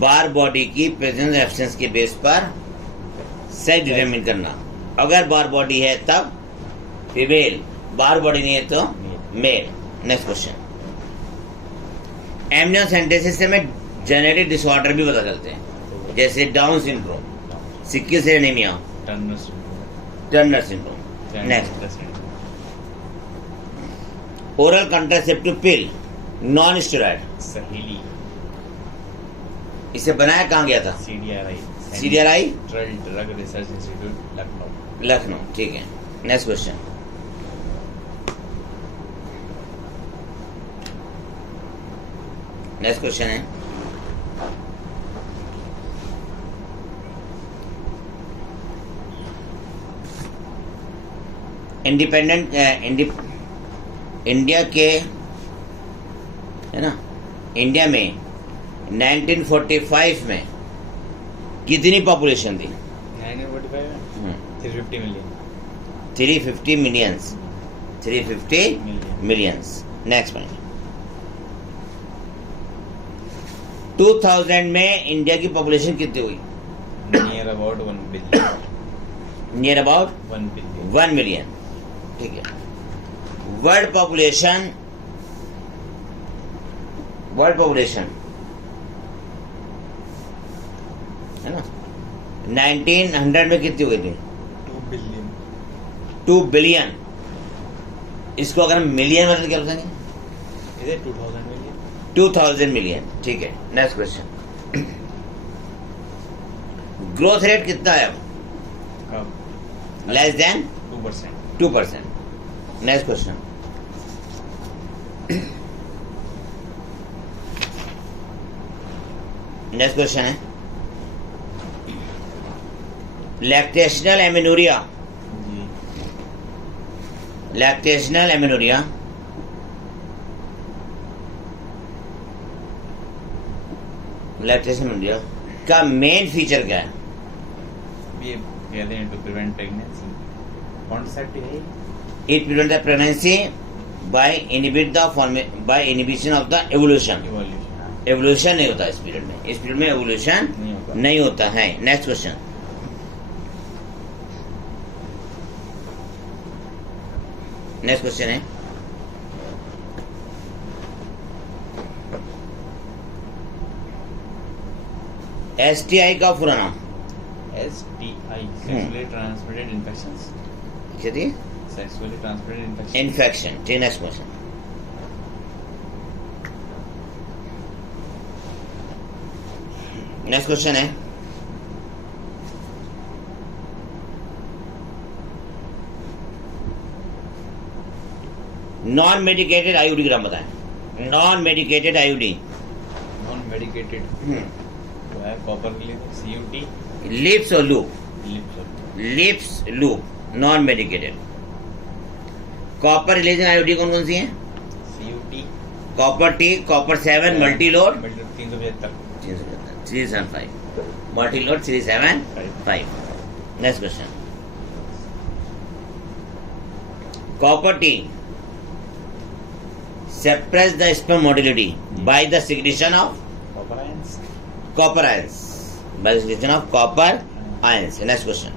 Bar body की प्रेजेंस और एब्सेंस के बेस पर सेक्स डिटरमिन करना। अगर बार बॉडी है तब फीमेल, बार बॉडी नहीं है तो मेल। नेक्स्ट क्वेश्चन, एमनियोसेंटेसिस से हमें जेनेटिक डिसऑर्डर भी पता चलते हैं, जैसे down syndrome, sickle cell anaemia, Turner syndrome. Next, oral contraceptive pill non steroid, Saheli. इसे बनाया कहाँ गया था? CDRI drug research institute, Lucknow. Lucknow, ठीक है। नेक्स्ट क्वेश्चन, नेक्स्ट क्वेश्चन है, इंडिपेंडेंट इंडिया के, है ना, इंडिया में 1945 में कितनी पॉपुलेशन थी? 1945 में 350 million. 350 millions. 350 millions. Next point, 2000 में इंडिया की पॉपुलेशन कितनी हुई? Near about 1 billion. Near about 1 billion. 1 million, ठीक है। वर्ल्ड पॉपुलेशन, है ना, 1900 में कितनी हुई थी? 2 बिलियन। 2 बिलियन। इसको अगर हम मिलियन में क्या बताएंगे? इधर 2000 मिलियन। 2000 मिलियन, ठीक है। नेक्स्ट क्वेश्चन, ग्रोथ रेट कितना है अब? कब? Less than 2%। 2%। Next question, next question है, लैक्टेशनल एमेनोरिया। जी। लैक्टेशनल एमेनोरिया का मेन फीचर क्या है? ये कहते हैं टू प्रिवेंट प्रेगनेंसी, कॉन्सेप्ट है। It prevent the pregnancy bye inhibition of the evolution. Evolution नहीं होता इस पीरियड में। इस पीरियड में एवोल्यूशन नहीं होता है। नेक्स्ट क्वेश्चन, नेक्स्ट क्वेश्चन है, STI का पूरा नाम? STI, sexually transmitted infections। क्या थी? Sexually transmitted infections। इन्फेक्शन, ठीक। नेक्स्ट क्वेश्चन, नेक्स्ट क्वेश्चन है, नॉन मेडिकेटेड आईयूडी का नाम बताएं। Non medicated IUD. Non medicated वो है कॉपर CUT लिप्स और loop. Lips lips loop non medicated. Copper releasing IUD कौन कौन सी है? CUT copper T, copper 7, multi load 375 375, multi load 375। Next question. Copper T suppress the sperm motility by the secretion of copper ions copper ions. By the secretion of copper ions. Next question.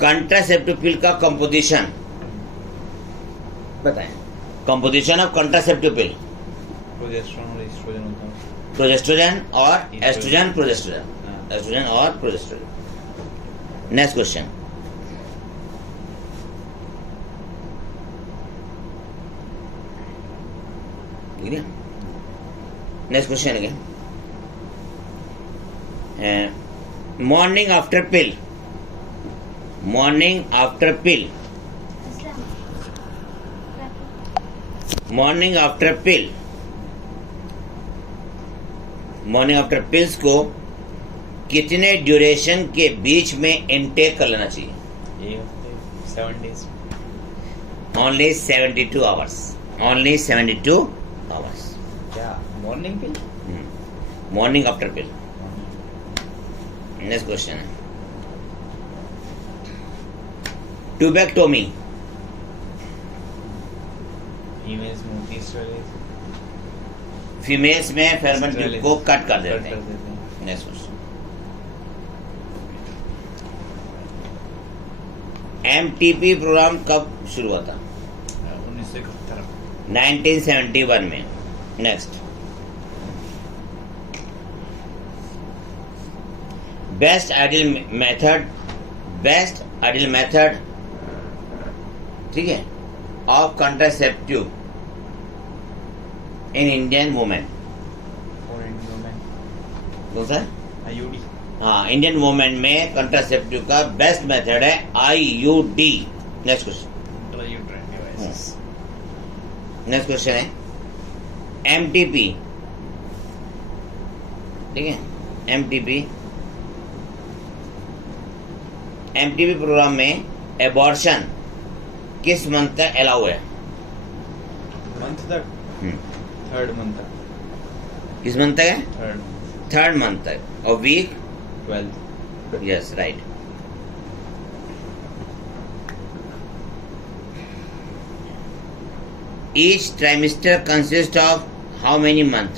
Contraceptive pill का कंपोजिशन बताएं। Composition of contraceptive pill. Progesterone और एस्ट्रोजन होता है। प्रोजेस्टेरोन और एस्ट्रोजन, हाँ। एस्ट्रोजन और progesterone. Next question. Next question again. Morning after pill. Morning after pill. Morning after pill. Morning after pills को कितने ड्यूरेशन के बीच में इनटेक कर लेना चाहिए? 7 days। Only 72 hours. Only 72 hours. क्या मॉर्निंग पिल? मॉर्निंग आफ्टर पिल। नेक्स्ट क्वेश्चन है ट्यूबेक्टोमी। फीमेल्स में होती है फीमेल्स में फेरमोन ट्यूब को कट कर देते हैं। हैं। Next question. एमटीपी प्रोग्राम कब शुरू हुआ था? 1971 1971 में। Next. Best ideal method. Best ideal method, ठीक है, of contraceptive in Indian women. और इंडियन में कौन सा? आईयूडी। हाँ, इंडियन वुमेन में कंट्रासेप्टिव का बेस्ट मेथड है IUD. Next question. Intrauterine devices. Next question है एमटीपी, ठीक है, एमटीपी। एमटीपी प्रोग्राम में एबॉर्शन किस मंथ तक अलाउ है? मंथ तक, थर्ड मंथ तक। किस मंथ तक है? थर्ड थर्ड मंथ तक। और week 12th। Yes right. Each trimester consist of how many month?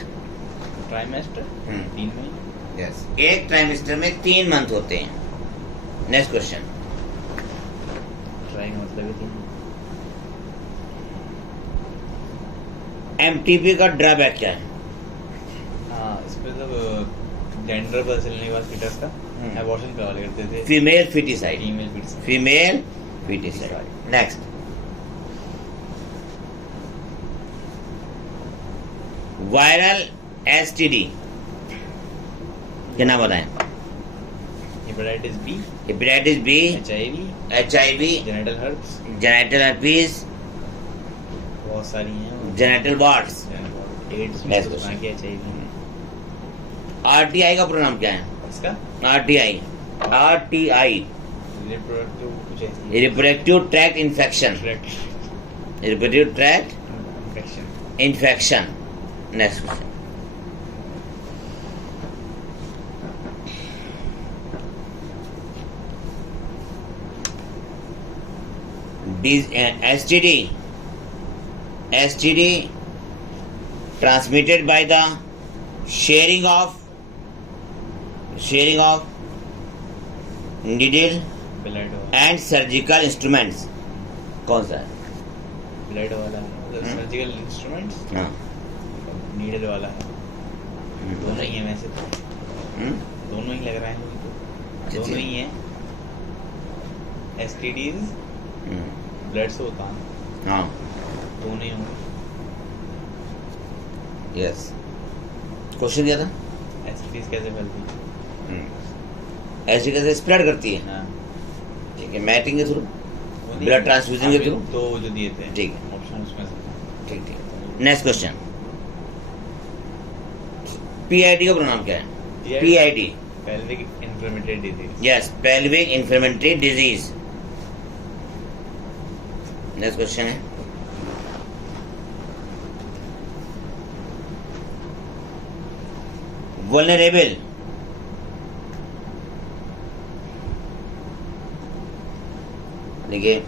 Trimester 3 महीने। यस, एक ट्राइमेस्टर में 3 मंथ होते हैं। Next question. ट्राई मतलब है 3। एमटीपी का ड्रॉबैक क्या है? हाँ, इस पे तो जेंडर पता चलने के बाद फीटस का एबॉर्शन करवा करते थे। Female foeticide. Female foetus. Female foeticide. Next. Viral STD क्या नाम बताएं? Hepatitis B, hepatitis B, HIV, genital herpes, genital herpes, बहुत सारी हैं। Genital warts. एड्स में Next कुछ question. ना किया चाहिए। आरटीआई का प्रोनाम क्या है? इसका आरटीआई। आरटीआई रिप्रोडक्टिव कुछ ऐसी reproductive tract infection. Reproductive tract infection. Infection. Next question. STD transmitted by the sharing of needle blood and surgical instruments। कौन सा है? ब्लड वाला सर्जिकल इंस्ट्रूमेंट्स, हाँ, नीडल वाला है। दोनों ही है वैसे तो। दोनों ही लग रहा है मुझे तो। दोनों ही है। STDs ब्लड से होता है। हाँ, दोनों ही होंगे। यस। क्वेश्चन क्या था? STDs कैसे फैलती है? एसटी कैसे स्प्रेड करती है? हाँ, ठीक है, मैटिंग के थ्रू, ब्लड ट्रांसफ्यूजन के थ्रू। तो जो दिए थे ठीक है, ऑप्शन उसमें से ठीक ठीक। नेक्स्ट क्वेश्चन, पीआईडी का प्रोनाम क्या है? PID, pelvic inflammatory disease. Yes, pelvic inflammatory disease. Next question है, वल्नरेबल, देखिए,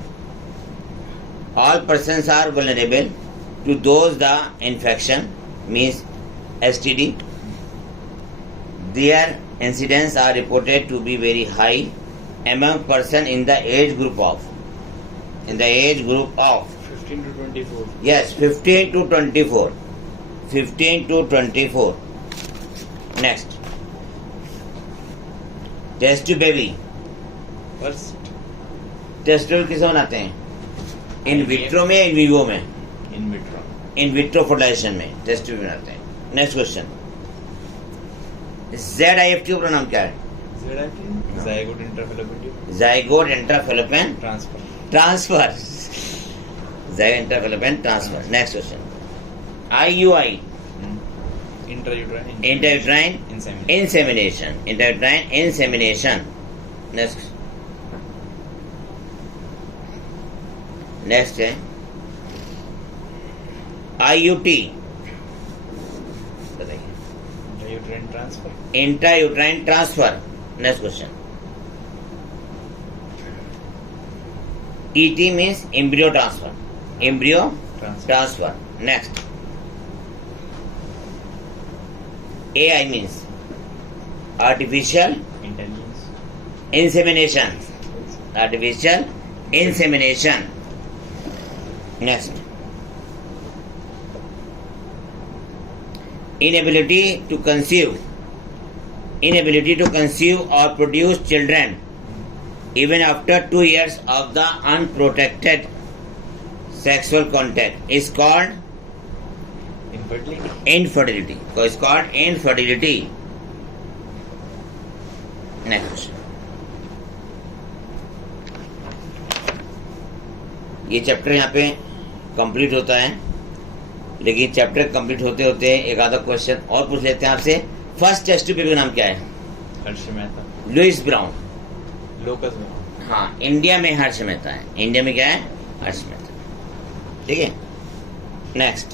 all persons are vulnerable to those the infection means STD. Their incidence are reported to be very high among person in the age group of 15 to 24. yes 15 to 24, 15 to 24. Next, test tube baby, first test tube किसे बनाते हैं? इन विट्रो में या इन विवो में? In vitro. In vitro fertilization में टेस्ट ट्यूब बनाते हैं। नेक्स्ट क्वेश्चन, ZIFT का नाम क्या है? Zygote intrafallopian zygote intrafallopian transfer. Zygote intrafallopian transfer. Next question, IUI, intrauterine insemination, intrauterine insemination. Next है IUT, बताइए, intrauterine transfer. Next question, ET means embryo transfer, embryo transfer. Next, AI means artificial insemination, artificial insemination. Next, inability to conceive or produce children even after 2 years of the unprotected sexual contact is called infertility. So it's called infertility. Next, ये चैप्टर यहाँ पे कंप्लीट होता है, लेकिन चैप्टर कंप्लीट होते होते एक आधा क्वेश्चन और पूछ लेते हैं आपसे। फर्स्ट टेस्ट ट्यूब का नाम क्या है? हर्ष मेहता, लुइस ब्राउन, लोकस ब्राउन। हाँ, इंडिया में हर्ष मेहता है। इंडिया में क्या है? हर्ष मेहता। ठीक है। नेक्स्ट,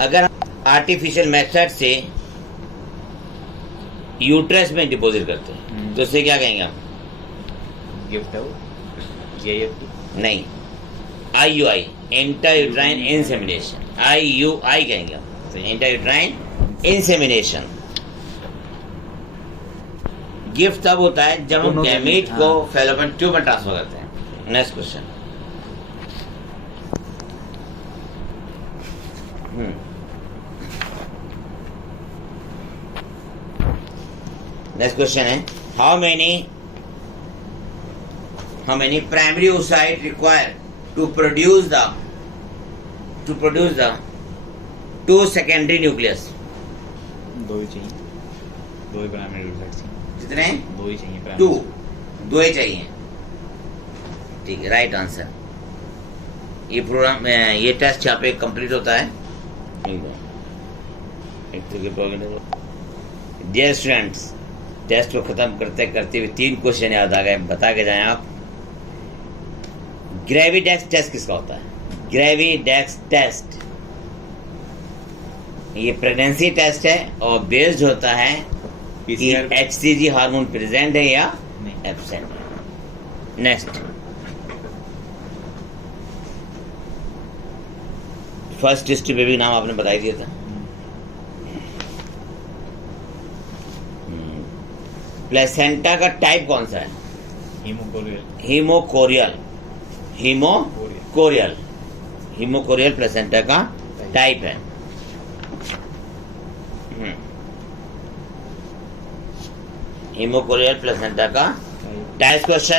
अगर आर्टिफिशियल मेथड से यूट्रस में डिपॉजिट करते हैं तो उसे क्या कहेंगे हम? गिफ्ट आउट, नहीं, IUI, इंट्रायूट्राइन इंसेमिनेशन, IUI कहेंगे हम, इंट्रायूट्राइन इंसेमिनेशन। गिफ्ट तब होता है जब हम गैमीट को फैलोपियन ट्यूब में ट्रांसफर करते हैं। नेक्स्ट क्वेश्चन, नेक्स्ट क्वेश्चन है, how many primary oocyte required to produce the two secondary nucleus? दो ही चाहिए, दो ही प्राइमरी oocyte चाहिए। कितने? दो ही चाहिए, दो ही चाहिए। ठीक है, राइट आंसर। ये प्रोग्राम, ये टेस्ट यहाँ पे कंप्लीट होता है। डियर स्टूडेंट्स, टेस्ट को खत्म करते करते हुए 3 क्वेश्चन याद आ गए, बता के जाएं आप। ग्रेविडेक्स टेस्ट किसका होता है? ग्रेविडेक्स टेस्ट ये प्रेगनेंसी टेस्ट है और बेस्ड होता है कि HCG हार्मोन प्रेजेंट है या एब्सेंट है। नेक्स्ट, फर्स्ट टेस्ट बेबी नाम आपने बता ही दिया था। प्लेसेंटा का टाइप कौन सा है? हीमोकोरियल प्लेसेंटा का टाइप है। हीमोकोरियल प्लेसेंटा का टाइप। क्वेश्चन